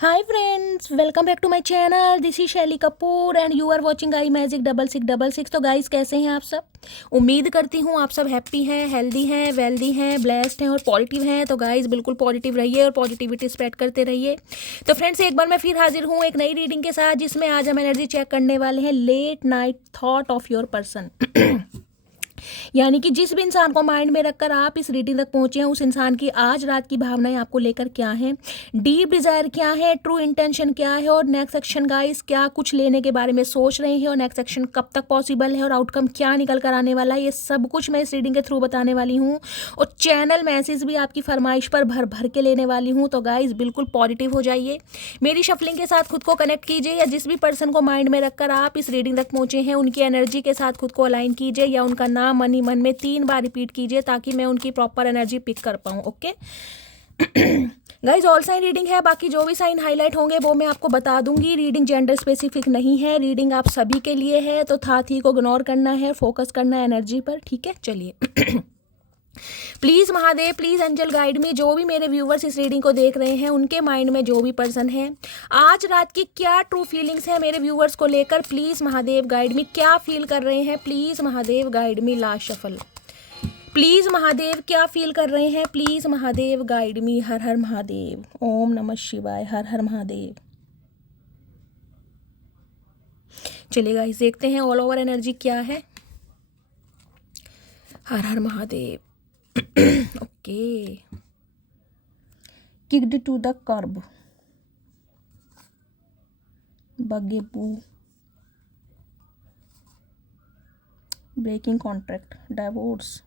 Hi friends, welcome back to my channel. This is Shaily Kapoor and you are watching I magic 6666। तो guys कैसे हैं आप सब? उम्मीद करती हूँ आप सब हैप्पी हैं, हेल्दी हैं, वेल्दी हैं, ब्लेस्ड हैं और पॉजिटिव हैं। तो गाइस बिल्कुल पॉजिटिव रहिए और पॉजिटिविटी स्प्रेड करते रहिए। तो फ्रेंड्स एक बार मैं फिर हाजिर हूँ एक नई रीडिंग के साथ, जिसमें आज हम एनर्जी चेक करने वाले हैं late night thought of your person. यानी कि जिस भी इंसान को माइंड में रखकर आप इस रीडिंग तक पहुंचे हैं, उस इंसान की आज रात की भावनाएं आपको लेकर क्या हैं, डीप डिजायर क्या है, ट्रू इंटेंशन क्या है और नेक्स्ट एक्शन गाइस क्या कुछ लेने के बारे में सोच रहे हैं और नेक्स्ट एक्शन कब तक पॉसिबल है और आउटकम क्या निकल कर आने वाला है, ये सब कुछ मैं इस रीडिंग के थ्रू बताने वाली हूँ। और चैनल मैसेज भी आपकी फरमाइश पर भर भर के लेने वाली हूँ। तो गाइस बिल्कुल पॉजिटिव हो जाइए, मेरी शफलिंग के साथ खुद को कनेक्ट कीजिए, या जिस भी पर्सन को माइंड में रखकर आप इस रीडिंग तक पहुंचे हैं उनकी एनर्जी के साथ खुद को अलाइन कीजिए, या उनका नाम मन में 3 बार रिपीट कीजिए ताकि मैं उनकी प्रॉपर एनर्जी पिक कर पाऊँ। Okay guys, all sign reading है, बाकी जो भी साइन हाईलाइट होंगे वो मैं आपको बता दूंगी। रीडिंग जेंडर स्पेसिफिक नहीं है, रीडिंग आप सभी के लिए है। तो था थी को इग्नोर करना है, फोकस करना है एनर्जी पर। ठीक है, चलिए please Mahadev, please angel guide me. जो भी मेरे व्यूवर्स इस रीडिंग को देख रहे हैं उनके माइंड में जो भी पर्सन है, आज रात की क्या ट्रू फीलिंग्स है मेरे व्यूवर्स को लेकर, प्लीज़ महादेव गाइड मी। क्या फील कर रहे हैं, please Mahadev guide me. Last shuffle, please Mahadev क्या फील कर रहे हैं, प्लीज़ महादेव गाइड मी। हर हर महादेव, ओम नमः शिवाय, हर हर महादेव। चलिए गाइस देखते हैं ऑल ओवर एनर्जी क्या है। हर हर Mahadev. Okay, kicked to the curb, बगेबू, ब्रेकिंग कॉन्ट्रैक्ट, डाइवोर्स।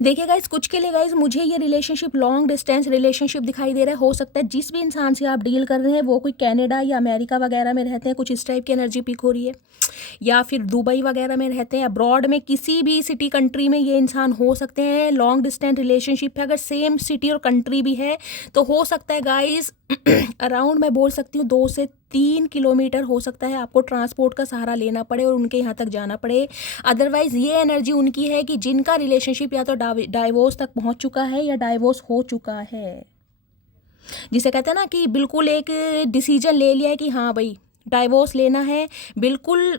देखिए गाइस, कुछ के लिए गाइस मुझे ये रिलेशनशिप लॉन्ग डिस्टेंस रिलेशनशिप दिखाई दे रहा है। हो सकता है जिस भी इंसान से आप डील कर रहे हैं वो कोई कनाडा या अमेरिका वगैरह में रहते हैं, कुछ इस टाइप की एनर्जी पिक हो रही है, या फिर दुबई वगैरह में रहते हैं, अब्रॉड में किसी भी सिटी कंट्री में ये इंसान हो सकते हैं। लॉन्ग डिस्टेंस रिलेशनशिप है, अगर सेम सिटी और कंट्री भी है तो हो सकता है गाइस अराउंड मैं बोल सकती हूँ 2 से 3 किलोमीटर हो सकता है आपको ट्रांसपोर्ट का सहारा लेना पड़े और उनके यहाँ तक जाना पड़े। अदरवाइज ये एनर्जी उनकी है कि जिनका रिलेशनशिप या तो डाइवोर्स तक पहुँच चुका है या डाइवोर्स हो चुका है, जिसे कहते हैं ना कि बिल्कुल एक डिसीजन ले लिया है कि हाँ भाई डाइवोर्स लेना है, बिल्कुल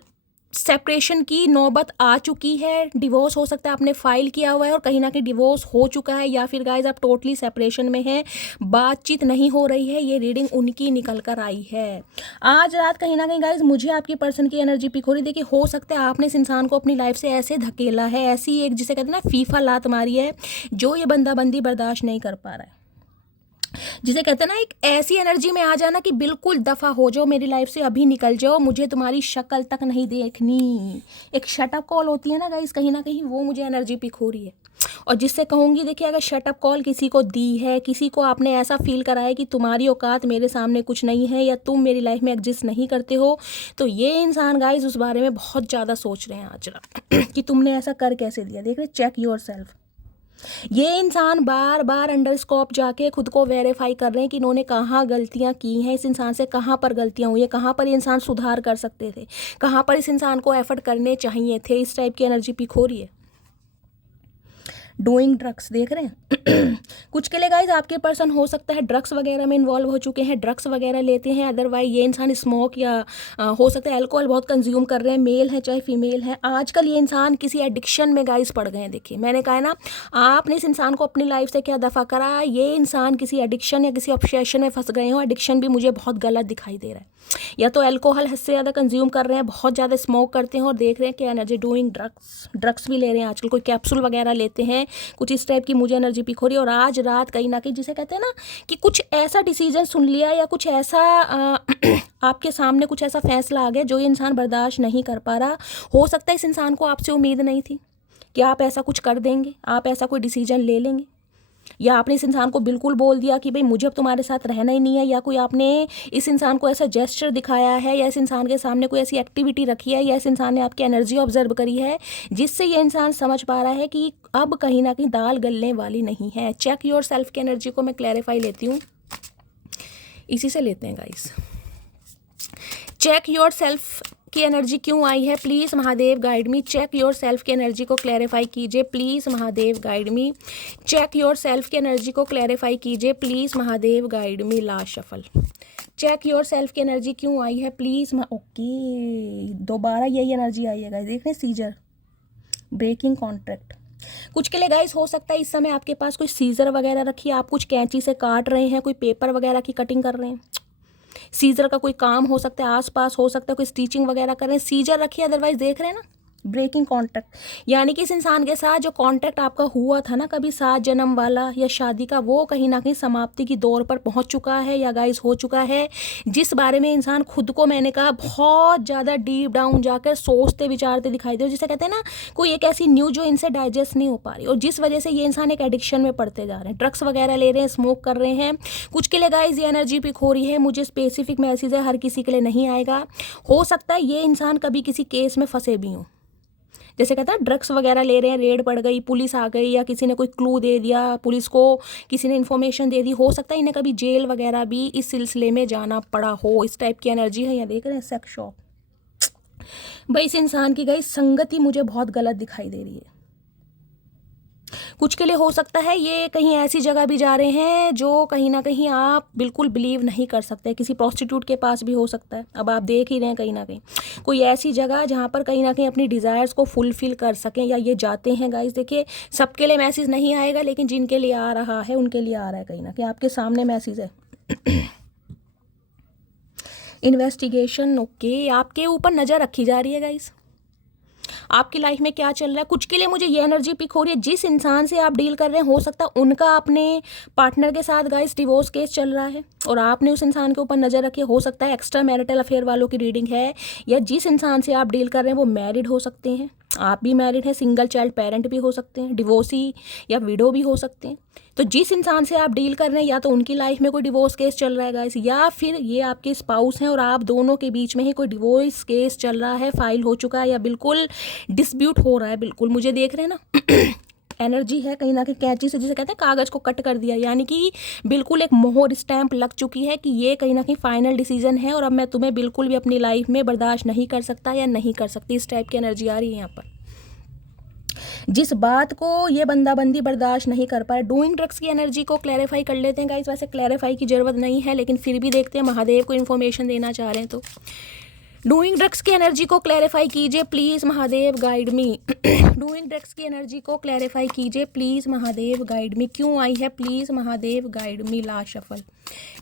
सेपरेशन की नौबत आ चुकी है। डिवोर्स हो सकता है आपने फाइल किया हुआ है और कहीं ना कहीं डिवोर्स हो चुका है, या फिर गाइज आप टोटली सेपरेशन में हैं, बातचीत नहीं हो रही है। ये रीडिंग उनकी निकल कर आई है आज रात। कहीं ना कहीं गाइज मुझे आपकी पर्सन की एनर्जी पिक हो रही है। देखिए हो सकता है आपने इस इंसान को अपनी लाइफ से ऐसे धकेला है, ऐसी एक जिसे कहते हैं ना फीफा लात मारी है, जो ये बंदी बर्दाश्त नहीं कर पा रहा है, जिसे कहते हैं ना एक ऐसी एनर्जी में आ जाना कि बिल्कुल दफ़ा हो जाओ मेरी लाइफ से, अभी निकल जाओ, मुझे तुम्हारी शक्ल तक नहीं देखनी। एक शटअप कॉल होती है ना गाइस, कहीं ना कहीं वो मुझे एनर्जी पिक हो रही है। और जिससे कहूँगी देखिए, अगर शटअप कॉल किसी को दी है, किसी को आपने ऐसा फील कराया कि तुम्हारी औकात मेरे सामने कुछ नहीं है या तुम मेरी लाइफ में एग्जिस्ट नहीं करते हो, तो ये इंसान गाइस उस बारे में बहुत ज़्यादा सोच रहे हैं आज कि तुमने ऐसा कर कैसे दिया। देख रहे, चेक योर सेल्फ। ये इंसान बार बार अंडरस्कोप जाके खुद को वेरीफाई कर रहे हैं कि इन्होंने कहाँ गलतियाँ की हैं, इस इंसान से कहाँ पर गलतियाँ हुई है, कहाँ पर ये इंसान सुधार कर सकते थे, कहाँ पर इस इंसान को एफर्ट करने चाहिए थे। इस टाइप की एनर्जी पिक हो रही है। डूइंग ड्रग्स देख रहे हैं कुछ के लिए गाइज आपके पर्सन हो सकता है ड्रग्स वगैरह में इन्वॉल्व हो चुके हैं, ड्रग्स वगैरह लेते हैं। अदरवाइज ये इंसान स्मोक या हो सकता है अल्कोहल बहुत कंज्यूम कर रहे हैं, मेल है चाहे फीमेल है। आजकल ये इंसान किसी एडिक्शन में गाइज पड़ गए हैं। देखिए मैंने कहा ना, आपने इस इंसान को अपनी लाइफ से क्या दफ़ा करा, ये इंसान किसी एडिक्शन या किसी ऑब्सेशन में फंस गए हो। एडिक्शन भी मुझे बहुत गलत दिखाई दे रहा है, या तो अल्कोहल हद से ज़्यादा कंज्यूम कर रहे हैं, बहुत ज़्यादा स्मोक करते हैं और देख रहे हैं कि एनर्जी डूइंग ड्रग्स भी ले रहे हैं आजकल, कोई कैप्सूल वगैरह लेते हैं, कुछ इस टाइप की मुझे एनर्जी पिक हो रही है। और आज रात कहीं ना कहीं जिसे कहते हैं ना कि कुछ ऐसा डिसीजन सुन लिया या कुछ ऐसा आपके सामने कुछ ऐसा फैसला आ गया जो ये इंसान बर्दाश्त नहीं कर पा रहा। हो सकता है इस इंसान को आपसे उम्मीद नहीं थी कि आप ऐसा कुछ कर देंगे, आप ऐसा कोई डिसीजन ले लेंगे, या आपने इस इंसान को बिल्कुल बोल दिया कि भाई मुझे अब तुम्हारे साथ रहना ही नहीं है, या कोई आपने इस इंसान को ऐसा जेस्चर दिखाया है, या इस इंसान के सामने कोई ऐसी एक्टिविटी रखी है, या इस इंसान ने आपकी एनर्जी ऑब्जर्व करी है जिससे ये इंसान समझ पा रहा है कि अब कहीं ना कहीं दाल गलने वाली नहीं है। चेक योर सेल्फ की एनर्जी को मैं क्लैरिफाई लेती हूँ, इसी से लेते हैं गाइस। चेक योर सेल्फ की एनर्जी क्यों आई है, please Mahadev guide me. Check yourself की एनर्जी को क्लैरिफाई कीजिए, please Mahadev guide me. Check yourself की एनर्जी को क्लैरिफाई कीजिए, please Mahadev guide me. Last shuffle. Check yourself की एनर्जी क्यों आई है, प्लीज़। ओके, दोबारा यही एनर्जी आई है गाइस, देख रहे हैं, सीजर, ब्रेकिंग कॉन्ट्रैक्ट। कुछ के लिए गाइस हो सकता है इस समय आपके पास कोई सीजर वगैरह रखी है, आप कुछ कैंची से काट रहे हैं, कोई पेपर वगैरह की कटिंग कर रहे हैं, सीजर का कोई काम हो सकता है, आसपास हो सकता है कोई स्टिचिंग वगैरह कर रहे हैं, सीजर रखिए। अदरवाइज देख रहे हैं ना, ब्रेकिंग कॉन्ट्रैक्ट, यानी कि इस इंसान के साथ जो कॉन्ट्रैक्ट आपका हुआ था ना कभी 7 जन्म वाला या शादी का, वो कहीं ना कहीं समाप्ति की दौर पर पहुंच चुका है या गाइस हो चुका है, जिस बारे में इंसान खुद को, मैंने कहा, बहुत ज़्यादा डीप डाउन जाकर सोचते विचारते दिखाई दे, जिसे कहते हैं ना कोई एक ऐसी न्यूज़ जो इनसे डाइजेस्ट नहीं हो पा रही, और जिस वजह से ये इंसान एक एडिक्शन में पड़ते जा रहे हैं, ड्रग्स वगैरह ले रहे हैं, स्मोक कर रहे हैं। कुछ के लिए गाइस ये एनर्जी पिक हो रही है, मुझे स्पेसिफिक मैसेज है, हर किसी के लिए नहीं आएगा। हो सकता है ये इंसान कभी किसी केस में फंसे भी हों, जैसे कहता है ड्रग्स वगैरह ले रहे हैं, रेड पड़ गई, पुलिस आ गई, या किसी ने कोई क्लू दे दिया पुलिस को, किसी ने इन्फॉर्मेशन दे दी, हो सकता है इन्हें कभी जेल वगैरह भी इस सिलसिले में जाना पड़ा हो। इस टाइप की एनर्जी है। यहाँ देख रहे हैं सेक्स शॉप। भाई इस इंसान की गई संगति मुझे बहुत गलत दिखाई दे रही है। कुछ के लिए हो सकता है ये कहीं ऐसी जगह भी जा रहे हैं जो कहीं ना कहीं आप बिल्कुल बिलीव नहीं कर सकते, किसी प्रोस्टिट्यूट के पास भी हो सकता है। अब आप देख ही रहे हैं कहीं ना कहीं कोई ऐसी जगह जहाँ पर कहीं ना कहीं अपनी डिज़ायर्स को फुलफिल कर सकें, या ये जाते हैं गाइस। देखिए सबके लिए मैसेज नहीं आएगा, लेकिन जिनके लिए आ रहा है उनके लिए आ रहा है, कहीं ना कहीं आपके सामने मैसेज है। इन्वेस्टिगेशन, ओके, आपके ऊपर नज़र रखी जा रही है गाइस, आपकी लाइफ में क्या चल रहा है। कुछ के लिए मुझे ये एनर्जी पिक हो रही है, जिस इंसान से आप डील कर रहे हैं हो सकता है उनका अपने पार्टनर के साथ गाइस डिवोर्स केस चल रहा है, और आपने उस इंसान के ऊपर नज़र रखी है। हो सकता है एक्स्ट्रा मैरिटल अफेयर वालों की रीडिंग है, या जिस इंसान से आप डील कर रहे हैं वो मैरिड हो सकते हैं, आप भी मैरिड हैं, सिंगल चाइल्ड पेरेंट भी हो सकते हैं, डिवोर्सी या विडो भी हो सकते हैं। तो जिस इंसान से आप डील कर रहे हैं या तो उनकी लाइफ में कोई डिवोर्स केस चल रहा है गाइस, या फिर ये आपके स्पाउस हैं और आप दोनों के बीच में ही कोई डिवोर्स केस चल रहा है, फाइल हो चुका है, या बिल्कुल डिस्प्यूट हो रहा है। बिल्कुल मुझे देख रहे हैं ना एनर्जी है कहीं ना कहीं कैंची से, जिसे कहते हैं कागज़ को कट कर दिया, यानी कि बिल्कुल एक मोहर स्टैंप लग चुकी है कि ये कहीं ना कहीं फाइनल डिसीजन है, और अब मैं तुम्हें बिल्कुल भी अपनी लाइफ में बर्दाश्त नहीं कर सकता या नहीं कर सकती। इस टाइप की एनर्जी आ रही है यहाँ पर। जिस बात को ये बंदी बर्दाश्त नहीं कर पाए। डूइंग ड्रग्स की एनर्जी को क्लैरिफाई कर लेते हैं गाइस, वैसे क्लैरिफाई की ज़रूरत नहीं है, लेकिन फिर भी देखते हैं महादेव को इन्फॉर्मेशन देना चाह रहे हैं तो। डूइंग ड्रग्स की एनर्जी को क्लैरिफाई कीजिए, please Mahadev guide me. Doing drugs की एनर्जी को क्लैरिफाई कीजिए, प्लीज़ महादेव गाइड मी। क्यों आई है, please Mahadev guide me. Last shuffle.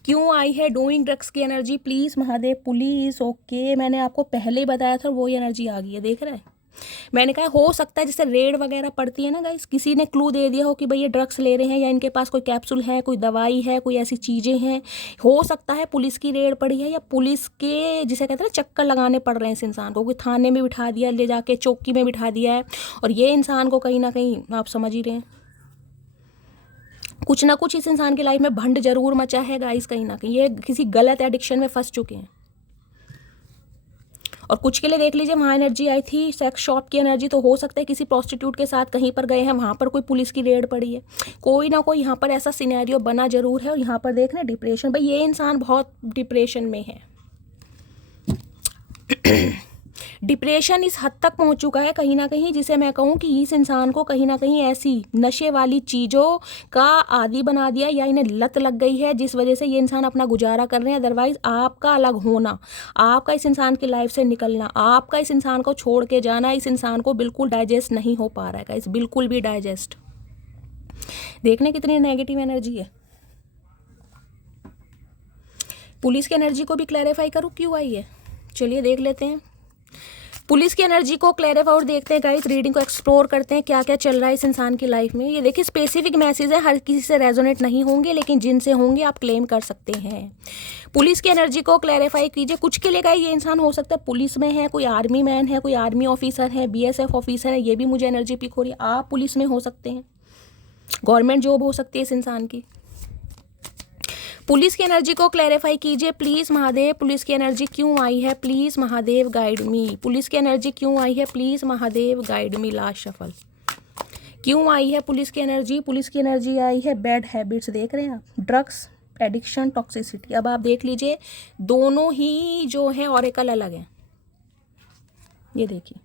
क्यों आई है डूइंग ड्रग्स की energy, please Mahadev police. Okay, मैंने आपको पहले ही बताया था, वही एनर्जी आ गई है, देख रहे हैं। मैंने कहा हो सकता है जैसे रेड वगैरह पड़ती है ना गाइस, किसी ने क्लू दे दिया हो कि भाई ये ड्रग्स ले रहे हैं, या इनके पास कोई कैप्सूल है, कोई दवाई है, कोई ऐसी चीज़ें हैं। हो सकता है पुलिस की रेड पड़ी है, या पुलिस के जिसे कहते हैं ना चक्कर लगाने पड़ रहे हैं इस इंसान को, कोई थाने में बिठा दिया, ले जाके चौकी में बिठा दिया है, और ये इंसान को कहीं ना कहीं आप समझ ही रहे हैं कुछ ना कुछ इस इंसान की लाइफ में भंड जरूर मचा है गाइस, कहीं ना कहीं ये किसी गलत एडिक्शन में फंस चुके हैं। और कुछ के लिए देख लीजिए वहाँ एनर्जी आई थी सेक्स शॉप की एनर्जी, तो हो सकता है किसी प्रोस्टिट्यूट के साथ कहीं पर गए हैं, वहाँ पर कोई पुलिस की रेड पड़ी है, कोई ना कोई यहाँ पर ऐसा सिनेरियो बना जरूर है। और यहाँ पर देख रहे हैं डिप्रेशन, भाई ये इंसान बहुत डिप्रेशन में है। डिप्रेशन इस हद तक पहुंच चुका है कहीं ना कहीं, जिसे मैं कहूँ कि इस इंसान को कहीं ना कहीं ऐसी नशे वाली चीज़ों का आदी बना दिया, या इन्हें लत लग गई है, जिस वजह से ये इंसान अपना गुजारा कर रहे हैं। अदरवाइज आपका अलग होना, आपका इस इंसान की लाइफ से निकलना, आपका इस इंसान को छोड़ के जाना, इस इंसान को बिल्कुल डाइजेस्ट नहीं हो पा रहा है गाइस, बिल्कुल भी डाइजेस्ट। देखने कितनी नेगेटिव एनर्जी है। पुलिस की एनर्जी को भी क्लैरिफाई करूँ क्यों आई है, चलिए देख लेते हैं पुलिस की एनर्जी को क्लैरिफाई, और देखते हैं गाइस रीडिंग को एक्सप्लोर करते हैं क्या क्या चल रहा है इस इंसान की लाइफ में। ये देखिए स्पेसिफिक मैसेज है, हर किसी से रेजोनेट नहीं होंगे, लेकिन जिनसे होंगे आप क्लेम कर सकते हैं। पुलिस की एनर्जी को क्लैरिफाई कीजिए। कुछ के लिए गाइस ये इंसान हो सकता है पुलिस में है, कोई आर्मी मैन है, कोई आर्मी ऑफिसर है, BSF ऑफिसर है, ये भी मुझे एनर्जी पिक हो रही है। आप पुलिस में हो सकते हैं, गवर्नमेंट जॉब हो सकती है इस इंसान की। पुलिस की एनर्जी को क्लैरिफाई कीजिए, प्लीज़ महादेव। पुलिस की एनर्जी क्यों आई है, please Mahadev guide me. Police की एनर्जी क्यों आई है, please Mahadev guide me. Last shuffle. क्यों आई है पुलिस की एनर्जी, पुलिस की एनर्जी आई है बैड हैबिट्स, देख रहे हैं आप, ड्रग्स, एडिक्शन, टॉक्सिसिटी। अब आप देख लीजिए दोनों ही जो है ऑरेकल अलग हैं, ये देखिए,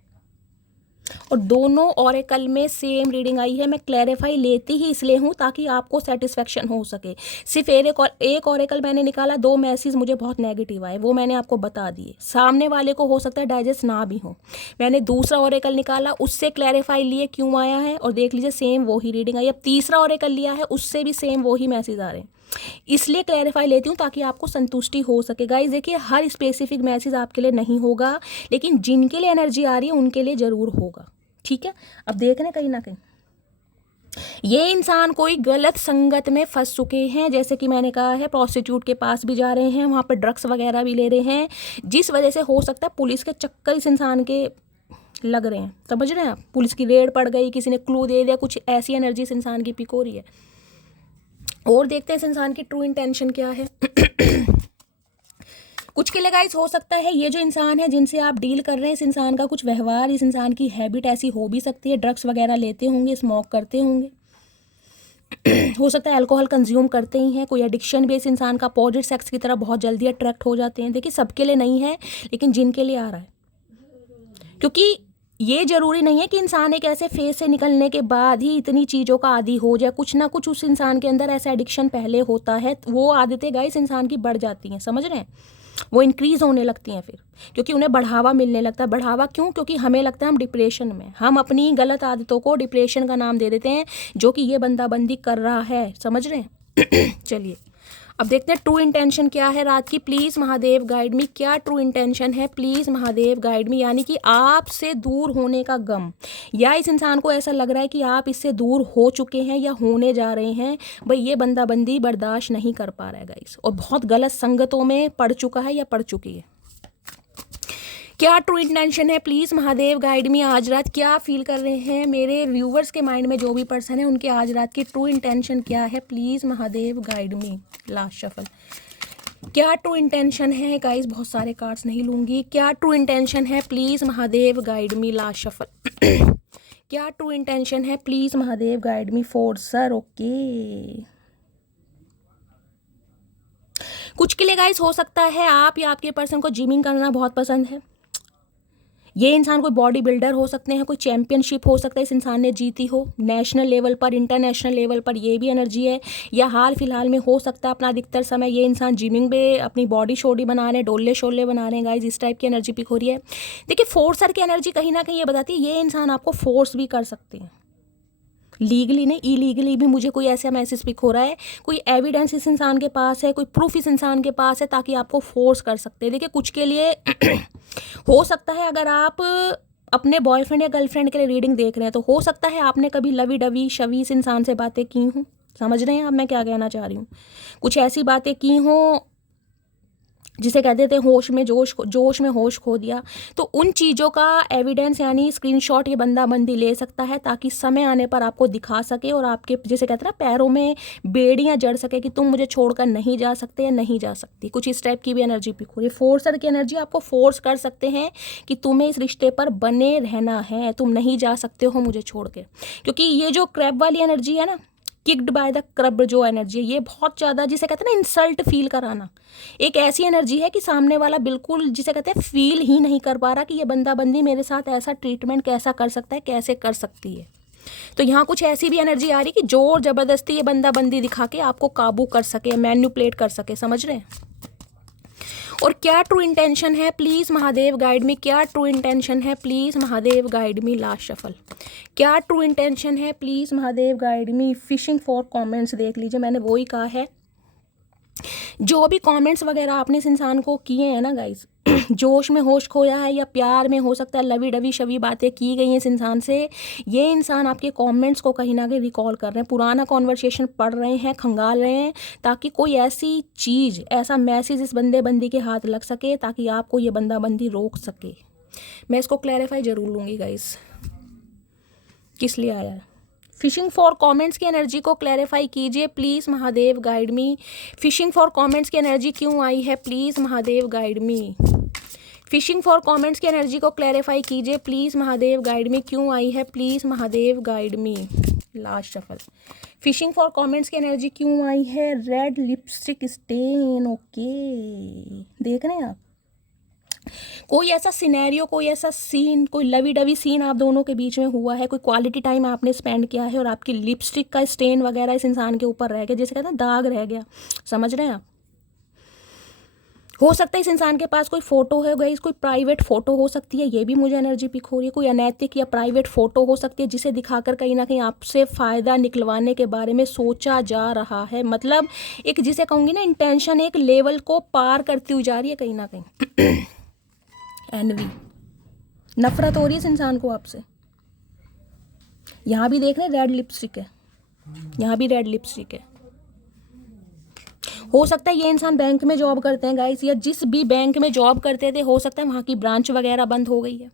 और दोनों ओरेकल में सेम रीडिंग आई है। मैं क्लैरिफाई लेती ही इसलिए हूँ ताकि आपको सेटिस्फेक्शन हो सके। सिर्फ एक ओरेकल मैंने निकाला, 2 मैसेज मुझे बहुत नेगेटिव आए, वो मैंने आपको बता दिए। सामने वाले को हो सकता है डाइजेस्ट ना भी हो। मैंने दूसरा ओरेकल निकाला, उससे क्लैरिफाई लिए क्यों आया है, और देख लीजिए सेम वही रीडिंग आई। अब तीसरा ओरेकल लिया है, उससे भी सेम वही मैसेज आ रहे हैं। इसलिए क्लैरिफाई लेती हूँ ताकि आपको संतुष्टि हो सके। गाइज देखिए, हर स्पेसिफिक मैसेज आपके लिए नहीं होगा, लेकिन जिनके लिए एनर्जी आ रही है उनके लिए ज़रूर होगा। ठीक है, अब देख रहे हैं कहीं ना कहीं ये इंसान कोई गलत संगत में फंस चुके हैं। जैसे कि मैंने कहा है, प्रोस्टिट्यूट के पास भी जा रहे हैं, वहाँ पर ड्रग्स वगैरह भी ले रहे हैं, जिस वजह से हो सकता है पुलिस के चक्कर इस इंसान के लग रहे हैं। समझ रहे हैं आप, पुलिस की रेड पड़ गई, किसी ने क्लू दे दिया, कुछ ऐसी एनर्जी इस इंसान की पिक हो रही है। और देखते हैं इस इंसान की ट्रू इंटेंशन क्या है। कुछ के लिए गाइस हो सकता है ये जो इंसान है जिनसे आप डील कर रहे हैं, इस इंसान का कुछ व्यवहार, इस इंसान की हैबिट ऐसी हो भी सकती है, ड्रग्स वगैरह लेते होंगे, स्मोक करते होंगे, हो सकता है अल्कोहल कंज्यूम करते ही हैं, कोई एडिक्शन भी इस इंसान का, अपोजिट सेक्स की तरफ बहुत जल्दी अट्रैक्ट हो जाते हैं। देखिए सबके लिए नहीं है, लेकिन जिनके लिए आ रहा है, क्योंकि ये जरूरी नहीं है कि इंसान एक ऐसे फेज से निकलने के बाद ही इतनी चीज़ों का आदी हो जाए। कुछ ना कुछ उस इंसान के अंदर ऐसा एडिक्शन पहले होता है, वो आदतें गाइस इंसान की बढ़ जाती हैं। समझ रहे हैं, वो इंक्रीज़ होने लगती हैं फिर, क्योंकि उन्हें बढ़ावा मिलने लगता है। बढ़ावा क्यों? क्योंकि हमें लगता है हम डिप्रेशन में, हम अपनी गलत आदतों को डिप्रेशन का नाम दे देते हैं, जो कि ये बंदाबंदी कर रहा है। समझ रहे हैं। चलिए अब देखते हैं ट्रू इंटेंशन क्या है रात की। प्लीज़ महादेव गाइड मी, क्या ट्रू इंटेंशन है, प्लीज़ महादेव गाइड मी। यानी कि आपसे दूर होने का गम, या इस इंसान को ऐसा लग रहा है कि आप इससे दूर हो चुके हैं या होने जा रहे हैं। भाई ये बंदाबंदी बर्दाश्त नहीं कर पा रहा है गाइस, और बहुत गलत संगतों में पड़ चुका है या पड़ चुकी है। क्या ट्रू इंटेंशन है, प्लीज़ महादेव गाइड मी। आज रात क्या फील कर रहे हैं मेरे व्यूवर्स के माइंड में, जो भी पर्सन है उनके आज रात की ट्रू इंटेंशन क्या है, please Mahadev guide me. Last shuffle, क्या ट्रू इंटेंशन है गाइस, बहुत सारे कार्ड्स नहीं लूँगी। क्या ट्रू इंटेंशन है, please Mahadev guide me. Last shuffle, क्या ट्रू इंटेंशन है, प्लीज़ महादेव गाइड मी। फोर्सर, ओके। कुछ के लिए गाइस हो सकता है आप या आपके पर्सन को जिमिंग करना बहुत पसंद है। ये इंसान कोई बॉडी बिल्डर हो सकते हैं, कोई चैंपियनशिप हो सकता है इस इंसान ने जीती हो, नेशनल लेवल पर, इंटरनेशनल लेवल पर, ये भी एनर्जी है। या हाल फिलहाल में हो सकता है अपना अधिकतर समय ये इंसान जिमिंग में अपनी बॉडी शोडी बना रहे हैं, डोले शोले बना रहे हैं गाइज, इस टाइप की एनर्जी पिक हो रही है। देखिए फोर्सर की एनर्जी कहीं ना कहीं ये बताती है ये इंसान आपको फोर्स भी कर सकते हैं, लीगली नहीं इलीगली भी। मुझे कोई ऐसा मैसेज पिक हो रहा है, कोई एविडेंस इस इंसान के पास है, कोई प्रूफ इस इंसान के पास है, ताकि आपको फोर्स कर सकते हैं। देखिए कुछ के लिए हो सकता है, अगर आप अपने बॉयफ्रेंड या गर्लफ्रेंड के लिए रीडिंग देख रहे हैं, तो हो सकता है आपने कभी लवी डवी शवी इस इंसान से बातें की हों। समझ रहे हैं आप मैं क्या कहना चाह रही हूँ? कुछ ऐसी बातें की हों जिसे कहते थे होश में जोश में होश खो दिया। तो उन चीज़ों का एविडेंस यानी स्क्रीनशॉट ये बंदी ले सकता है, ताकि समय आने पर आपको दिखा सके और आपके जिसे कहते हैं ना पैरों में बेड़ियाँ जड़ सके कि तुम मुझे छोड़कर नहीं जा सकते या नहीं जा सकती। कुछ इस टाइप की भी एनर्जी पिक हो रही है। फोर्सर की एनर्जी आपको फोर्स कर सकते हैं कि तुम्हें इस रिश्ते पर बने रहना है, तुम नहीं जा सकते हो मुझे छोड़ के। क्योंकि ये जो क्रैब वाली एनर्जी है ना, किक्ड बाय द क्रब जो एनर्जी है, ये बहुत ज़्यादा जिसे कहते हैं ना इंसल्ट फील कराना, एक ऐसी एनर्जी है कि सामने वाला बिल्कुल जिसे कहते हैं फील ही नहीं कर पा रहा कि ये बंदी मेरे साथ ऐसा ट्रीटमेंट कैसा कर सकता है, कैसे कर सकती है। तो यहाँ कुछ ऐसी भी एनर्जी आ रही कि जोर ज़बरदस्ती ये बंदी दिखा के आपको काबू कर सके, मैन्युपुलेट कर सके। समझ रहे हैं? और क्या ट्रू इंटेंशन है, प्लीज़ महादेव गाइड मी। क्या ट्रू इंटेंशन है, please Mahadev guide me. Last shuffle, क्या ट्रू इंटेंशन है, please Mahadev guide me. Fishing for comments देख लीजिए, मैंने वो ही कहा है, जो भी कमेंट्स वगैरह आपने इस इंसान को किए हैं ना गाइज, जोश में होश खोया है या प्यार में हो सकता है लवी डवी शवी बातें की गई हैं इस इंसान से, ये इंसान आपके कमेंट्स को कहीं ना कहीं रिकॉल कर रहे हैं, पुराना कॉन्वर्सेशन पढ़ रहे हैं, खंगाल रहे हैं, ताकि कोई ऐसी चीज़, ऐसा मैसेज इस बंदी के हाथ लग सके, ताकि आपको ये बंदी रोक सके। मैं इसको क्लैरिफाई ज़रूर लूँगी गाइज, किस लिए आया है। फिशिंग फॉर कमेंट्स की एनर्जी को क्लैरिफाई कीजिए, please Mahadev guide me. Fishing for comments की एनर्जी क्यों आई है, please Mahadev guide me. Fishing for comments की एनर्जी को क्लैरिफाई कीजिए, प्लीज़ महादेव गाइड मी। क्यों आई है, please Mahadev guide me. Last shuffle, fishing for comments की एनर्जी क्यों आई है, रेड लिपस्टिक स्टेन, ओके। देख रहे हैं आप, कोई ऐसा सिनेरियो, कोई ऐसा सीन, कोई लवी डवी सीन आप दोनों के बीच में हुआ है, कोई क्वालिटी टाइम आपने स्पेंड किया है और आपकी लिपस्टिक का स्टेन वगैरह इस इंसान के ऊपर रह गया, जैसे कहते हैं दाग रह गया, समझ रहे हैं आप। हो सकता है इस इंसान के पास कोई फोटो है गाइस, कोई प्राइवेट फोटो हो सकती है, ये भी मुझे एनर्जी पिक हो रही है। कोई अनैतिक या प्राइवेट फोटो हो सकती है जिसे दिखाकर कहीं ना कहीं आपसे फ़ायदा निकलवाने के बारे में सोचा जा रहा है। मतलब एक, जिसे कहूँगी ना, इंटेंशन एक लेवल को पार करती हुई जा रही है कहीं ना कहीं। एनवी, नफरत हो रही है इस इंसान को आपसे। यहाँ भी देख रहे हैं रेड लिपस्टिक है, यहाँ भी रेड लिपस्टिक है। हो सकता है ये इंसान बैंक में जॉब करते हैं गाइस, या जिस भी बैंक में जॉब करते थे हो सकता है वहाँ की ब्रांच वगैरह बंद हो गई है,